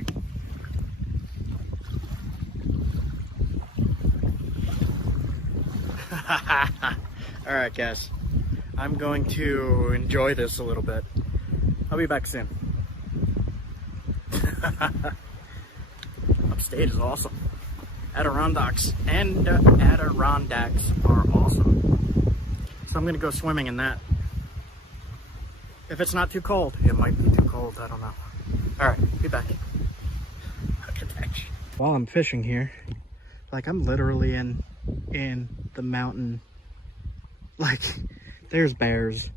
Alright guys, I'm going to enjoy this a little bit. I'll be back soon. Upstate is awesome. Adirondacks are awesome. So I'm gonna go swimming in that. If it's not too cold, it might be too cold, I don't know. Alright, be back. Look at that shit. While I'm fishing here, like I'm literally in the mountain. Like, there's bears,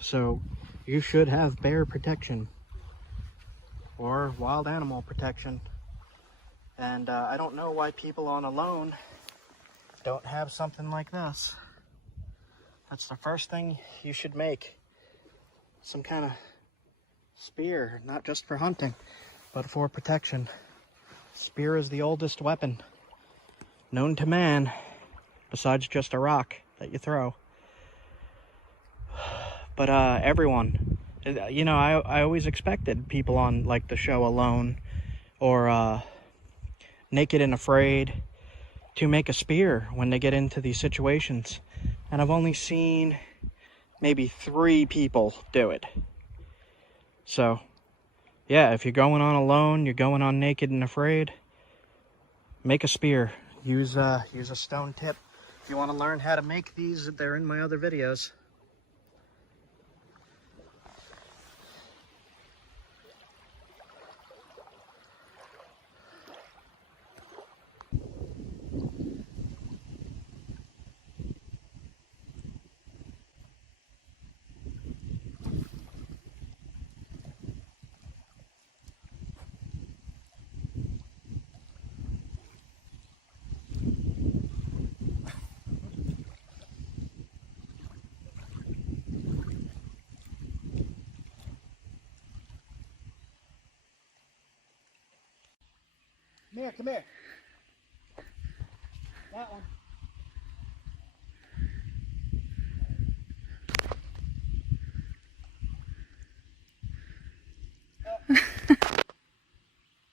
so you should have bear protection or wild animal protection. And I don't know why people on alone don't have something like this. That's the first thing you should make. Some kind of spear, not just for hunting, but for protection. Spear is the oldest weapon known to man, besides just a rock that you throw. But everyone, you know, I always expected people on like the show Alone or Naked and Afraid to make a spear when they get into these situations. And I've only seen maybe 3 people do it. So, yeah, if you're going on Alone, you're going on Naked and Afraid, make a spear. Use a stone tip. If you want to learn how to make these, they're in my other videos. Come here. That one.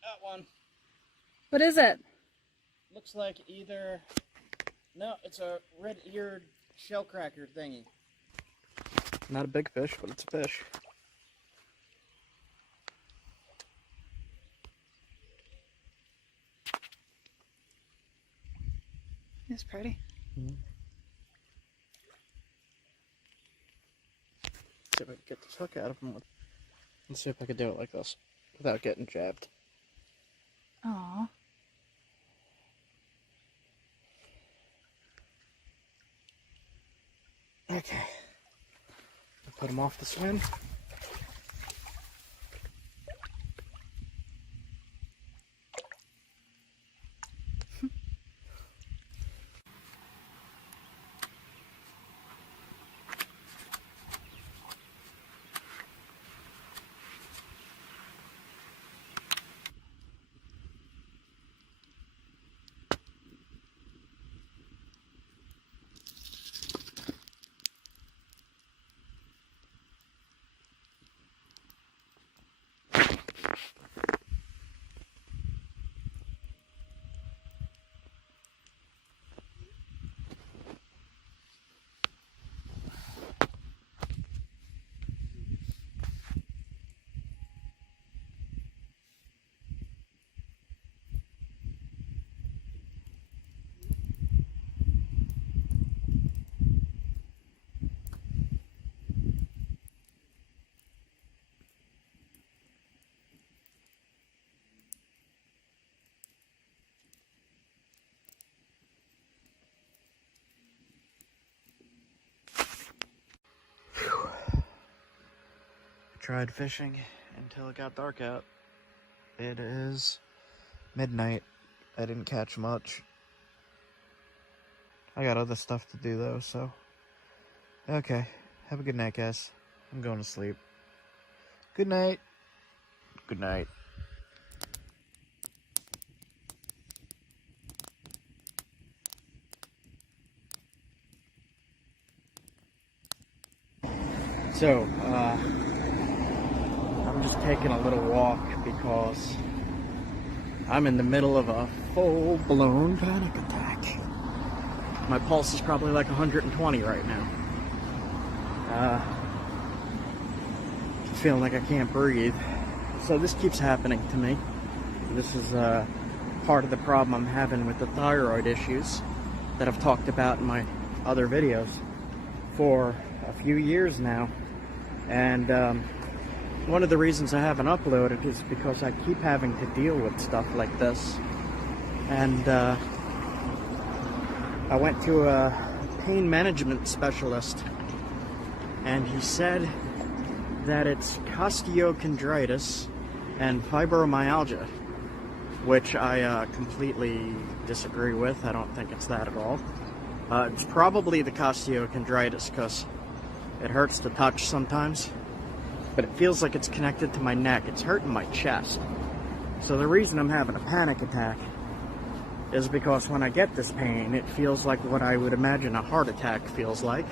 That one. What is it? Looks like either... No, it's a red-eared shellcracker thingy. Not a big fish, but it's a fish. It's pretty. Mm-hmm. See if I can get this hook out of him. Let's see if I can do it like this without getting jabbed. Aw. Okay. I'll put him off the swim. tried fishing until it got dark out. It is midnight. I didn't catch much. I got other stuff to do though, so. Okay. Have a good night, guys. I'm going to sleep. Good night. Good night. So, I'm just taking a little walk because I'm in the middle of a full-blown panic attack. My pulse is probably like 120 right now. Feeling like I can't breathe. So this keeps happening to me. This is part of the problem I'm having with the thyroid issues that I've talked about in my other videos for a few years now. And one of the reasons I haven't uploaded is because I keep having to deal with stuff like this. And I went to a pain management specialist, and he said that it's costochondritis and fibromyalgia, which I completely disagree with. I don't think it's that at all. It's probably the costochondritis because it hurts to touch sometimes, but it feels like it's connected to my neck. It's hurting my chest. So the reason I'm having a panic attack is because when I get this pain, it feels like what I would imagine a heart attack feels like.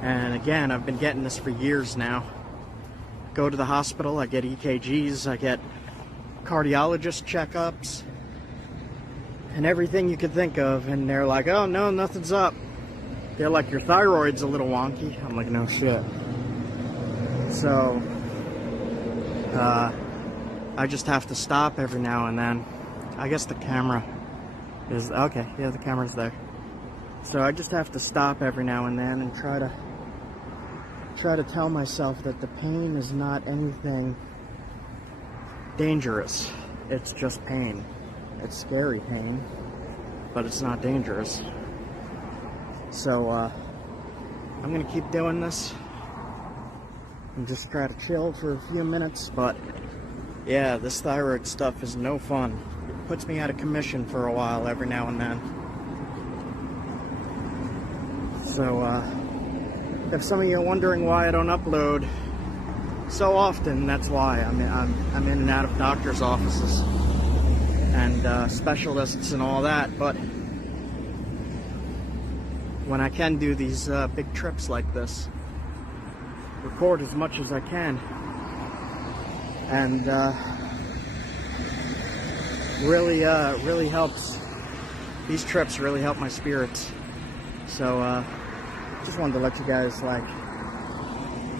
And again, I've been getting this for years now. Go to the hospital, I get EKGs, I get cardiologist checkups, and everything you could think of, and they're like, oh no, nothing's up. They're like, your thyroid's a little wonky. I'm like, no shit. So, I just have to stop every now and then. I guess the camera is, okay, yeah, the camera's there. So I just have to stop every now and then and try to tell myself that the pain is not anything dangerous. It's just pain. It's scary pain, but it's not dangerous. So I'm gonna keep doing this and just try to chill for a few minutes. But yeah, this thyroid stuff is no fun. It puts me out of commission for a while every now and then. So if some of you are wondering why I don't upload so often, that's why. I'm in and out of doctor's offices and specialists and all that, but when I can do these big trips like this, record as much as I can, and really helps. These trips really help my spirits. So just wanted to let you guys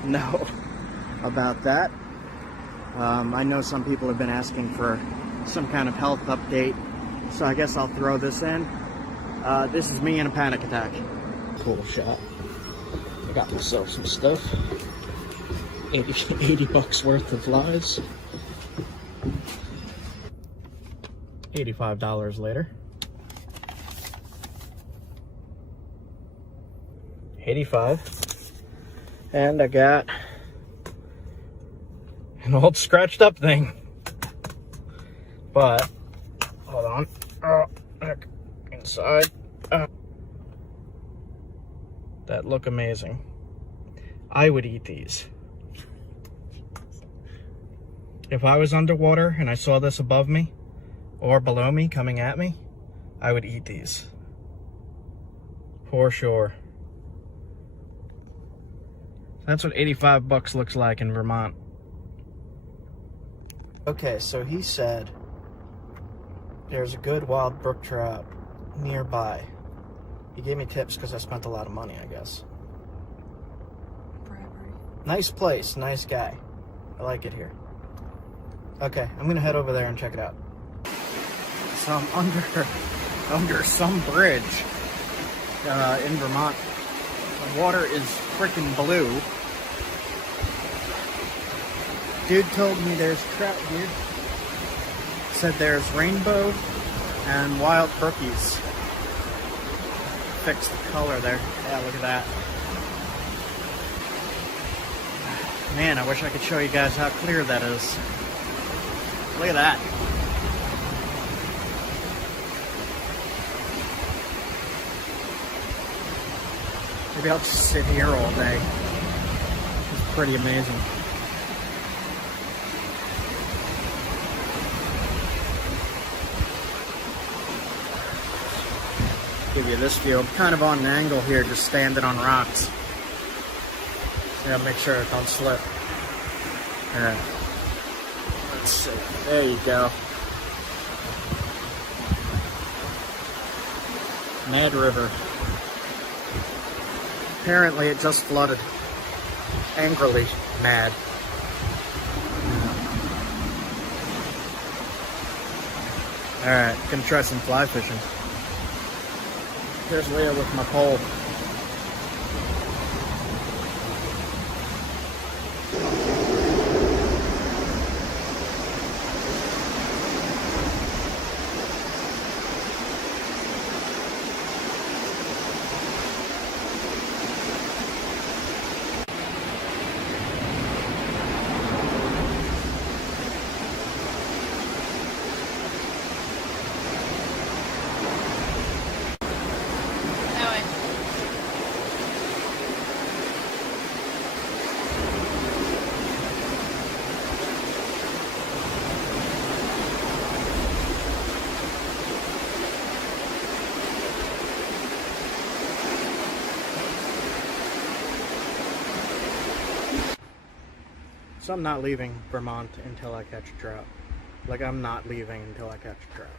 know about that. I know some people have been asking for some kind of health update, so I guess I'll throw this in. This is me in a panic attack. Cool shot. I got myself some stuff. 80 bucks worth of flies. $85 later. 85. And I got an old scratched up thing. But, hold on. Oh, inside. That look amazing. I would eat these. If I was underwater and I saw this above me or below me coming at me, I would eat these. For sure. That's what 85 bucks looks like in Vermont. Okay, so he said there's a good wild brook trout nearby. He gave me tips because I spent a lot of money, I guess. Bribery. Nice place, nice guy. I like it here. Okay, I'm gonna head over there and check it out. So I'm under some bridge in Vermont. The water is freaking blue. Dude told me there's trout here. Said there's rainbow and wild brookies. Fix the color there. Yeah, look at that. Man, I wish I could show you guys how clear that is. Look at that. Maybe I'll just sit here all day. It's pretty amazing. Give you this view. I'm kind of on an angle here, just standing on rocks. Yeah, make sure it don't slip. Alright. Let's see. There you go. Mad River. Apparently it just flooded. Angrily mad. Alright, gonna try some fly fishing. Here's Leah with my pole. So I'm not leaving Vermont until I catch a trout. Like, I'm not leaving until I catch a trout.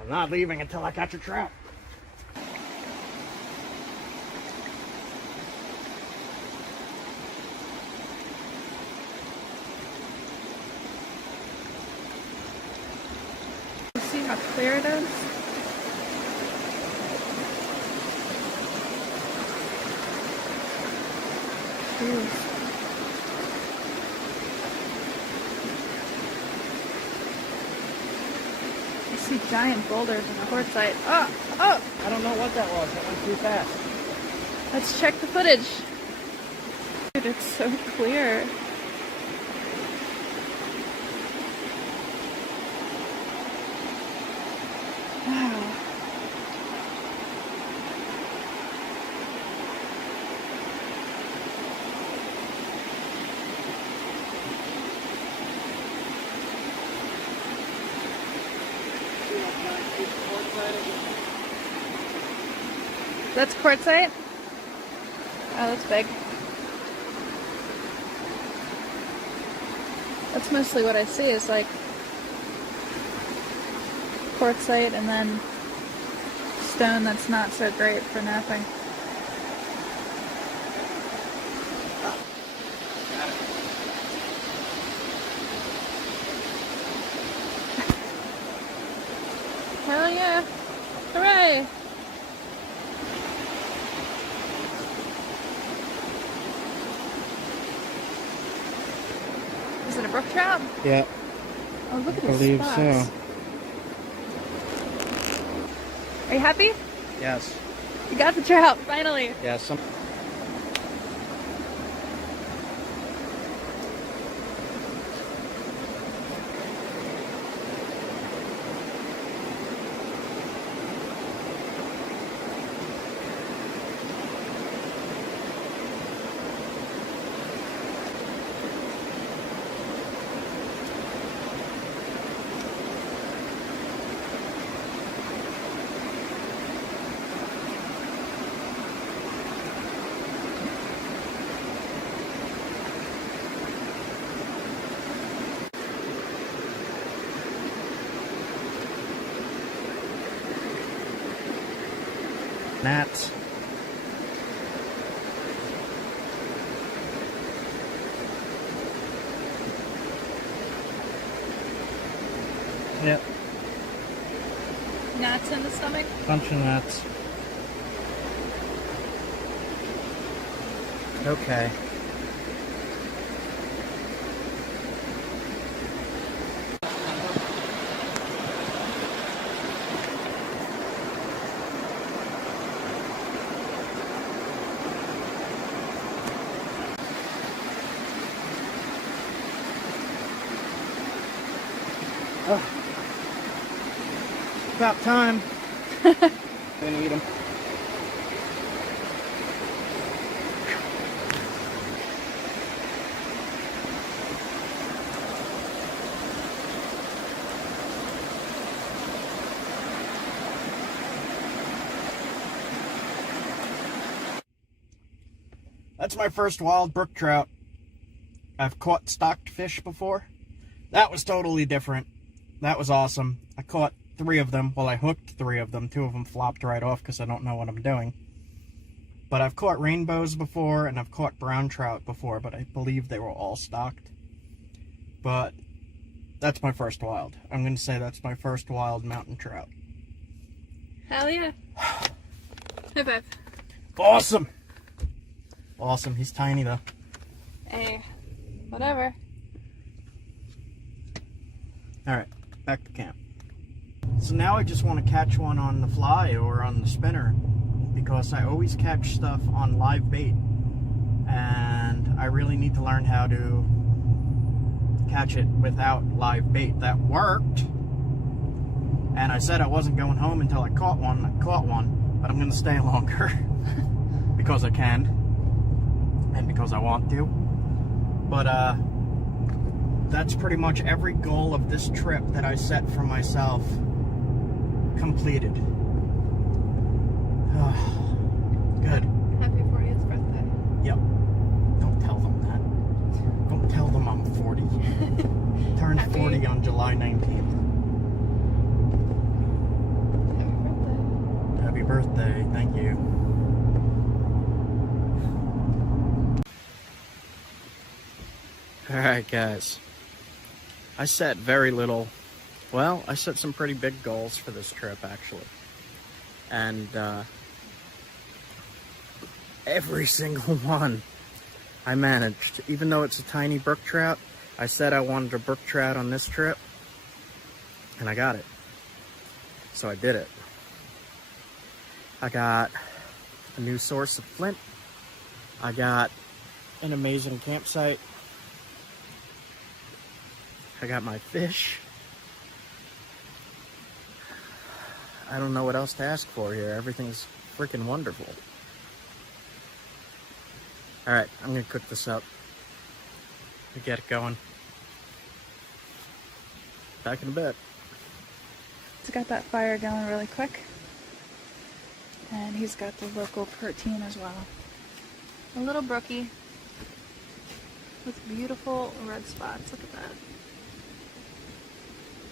I'm not leaving until I catch a trout. See how clear it is? Jeez. I see giant boulders in the quartzite. Oh! Oh! I don't know what that was. That went too fast. Let's check the footage. Dude, it's so clear. Wow. That's quartzite? Oh, that's big. That's mostly what I see is like quartzite and then stone that's not so great for napping. Hell yeah! Hooray! Is it a brook trout? Yeah, Oh, look at I these believe spots. so. Are you happy? Yes. You got the trout, finally. Yes. Gnats. Yep, Gnats in the stomach? bunch of gnats. Okay. about time. I'm gonna eat them. That's my first wild brook trout. I've caught stocked fish before. That was totally different. That was awesome. I caught 3 of them. Well, I hooked 3 of them. 2 of them flopped right off because I don't know what I'm doing. But I've caught rainbows before, and I've caught brown trout before, but I believe they were all stocked. But that's my first wild. I'm going to say that's my first wild mountain trout. Hell yeah. High five. Awesome! Awesome. He's tiny, though. Hey, whatever. Alright, back to camp. So now I just want to catch one on the fly or on the spinner, because I always catch stuff on live bait, and I really need to learn how to catch it without live bait. That worked, and I said I wasn't going home until I caught one. I caught one, but I'm going to stay longer because I can and because I want to. But that's pretty much every goal of this trip that I set for myself completed. Good. Happy 40th birthday. Yep. Don't tell them that. Don't tell them I'm 40. Turned 40 on July 19th. Happy birthday. Happy birthday. Thank you. Alright, guys. I set very little. Well, I set some pretty big goals for this trip, actually. And every single one I managed. Even though it's a tiny brook trout, I said I wanted a brook trout on this trip, and I got it. So I did it. I got a new source of flint. I got an amazing campsite. I got my fish. I don't know what else to ask for here. Everything's freaking wonderful. Alright, I'm gonna cook this up to get it going. Back in a bit. He's got that fire going really quick. And he's got the local protein as well. A little brookie with beautiful red spots. Look at that.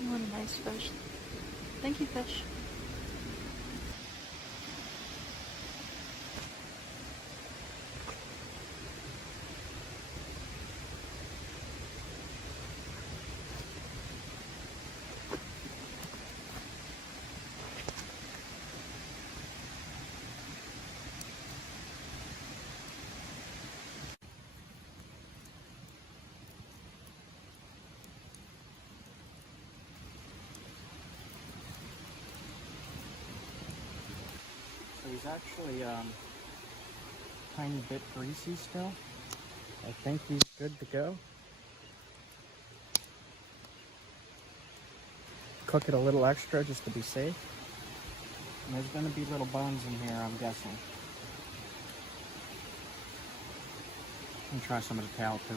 What a nice fish. Thank you, fish. He's actually tiny bit greasy still. I think he's good to go. Cook it a little extra just to be safe. And there's going to be little bones in here, I'm guessing. I'm gonna try some of the tail too.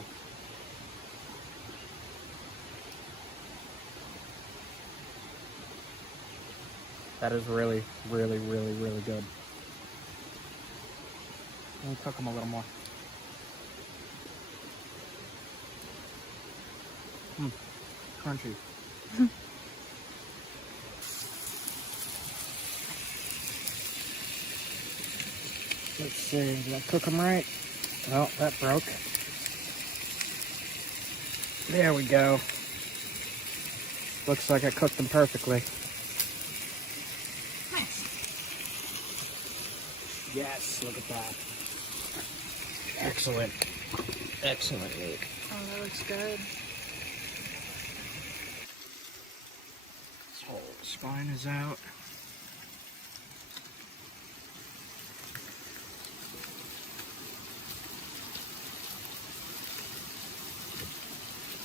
That is really, really, really, really good. Let me cook them a little more. Crunchy. Let's see, did I cook them right? Well, that broke. There we go. Looks like I cooked them perfectly. Nice. Yes, look at that. Excellent. Excellent meat. Oh, that looks good. This whole spine is out.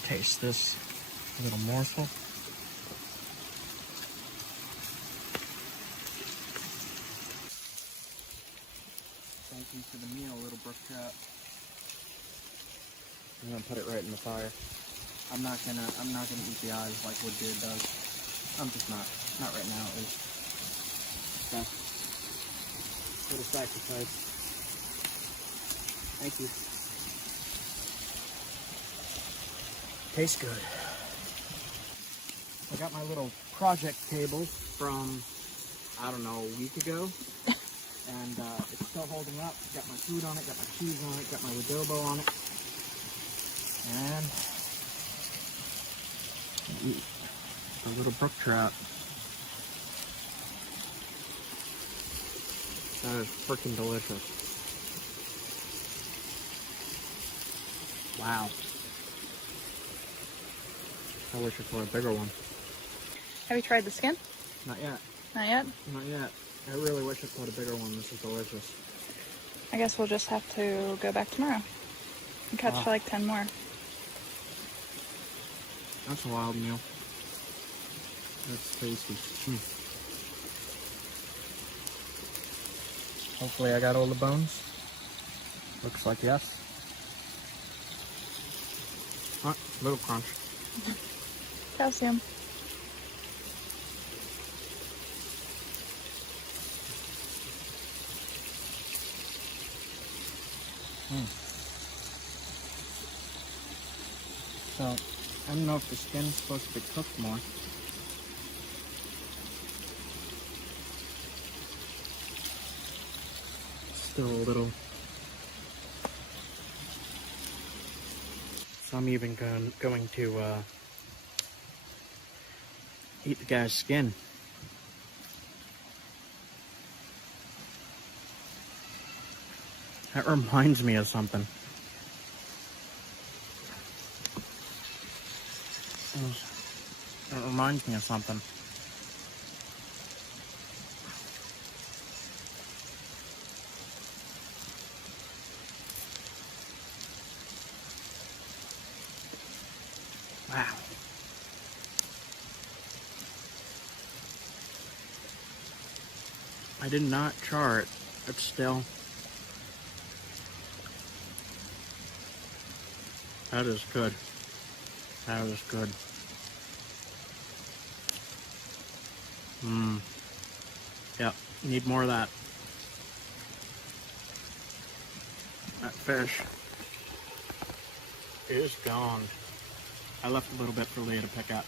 Taste this little morsel. Thank you for the meal, little brook trout. I'm gonna put it right in the fire. I'm not gonna eat the eyes like what Deer does. I'm just not right now at least. Okay. Little sacrifice. Thank you. Tastes good. I got my little project table from, I don't know, a week ago. And it's still holding up. Got my food on it, got my cheese on it, got my adobo on it. And eat a little brook trout. That is freaking delicious. Wow. I wish it were a bigger one. Have you tried the skin? Not yet. Not yet? Not yet. I really wish it were a bigger one. This is delicious. I guess we'll just have to go back tomorrow and catch like 10 more. That's a wild meal. That's tasty. Hopefully I got all the bones. Looks like yes. Little crunch. Calcium. So, I don't know if the skin's supposed to be cooked more. Still a little. So I'm even going to eat the guy's skin. That reminds me of something. It reminds me of something. Wow. I did not char it, but still. That is good. That is good. Yep, need more of that. That fish is gone. I left a little bit for Leah to pick up.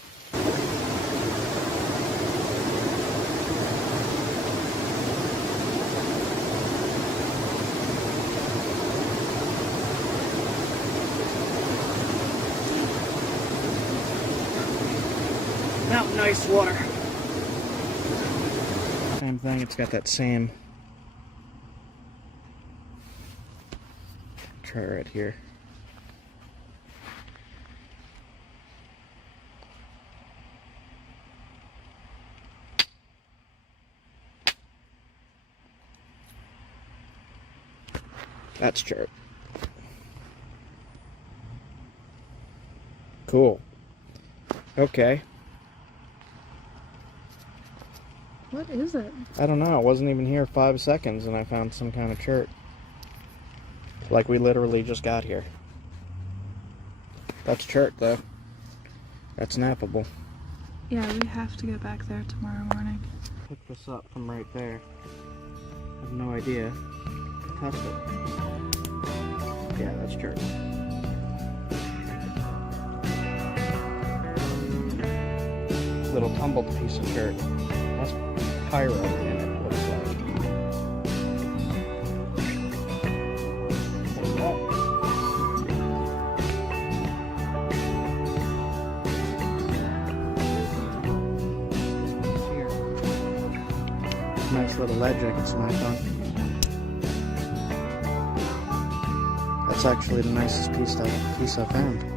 Mountain ice water. Same thing, it's got that same char right here. That's chart. Cool. Okay. What is it? I don't know. It wasn't even here 5 seconds and I found some kind of chert. Like we literally just got here. That's chert though. That's nappable. Yeah, we have to go back there tomorrow morning. Pick this up from right there. I have no idea. Test it. Yeah, that's chert. Little tumbled piece of chert. That's pyro in it, looks like. Here. Nice little ledge I can smack on. That's actually the nicest piece I found.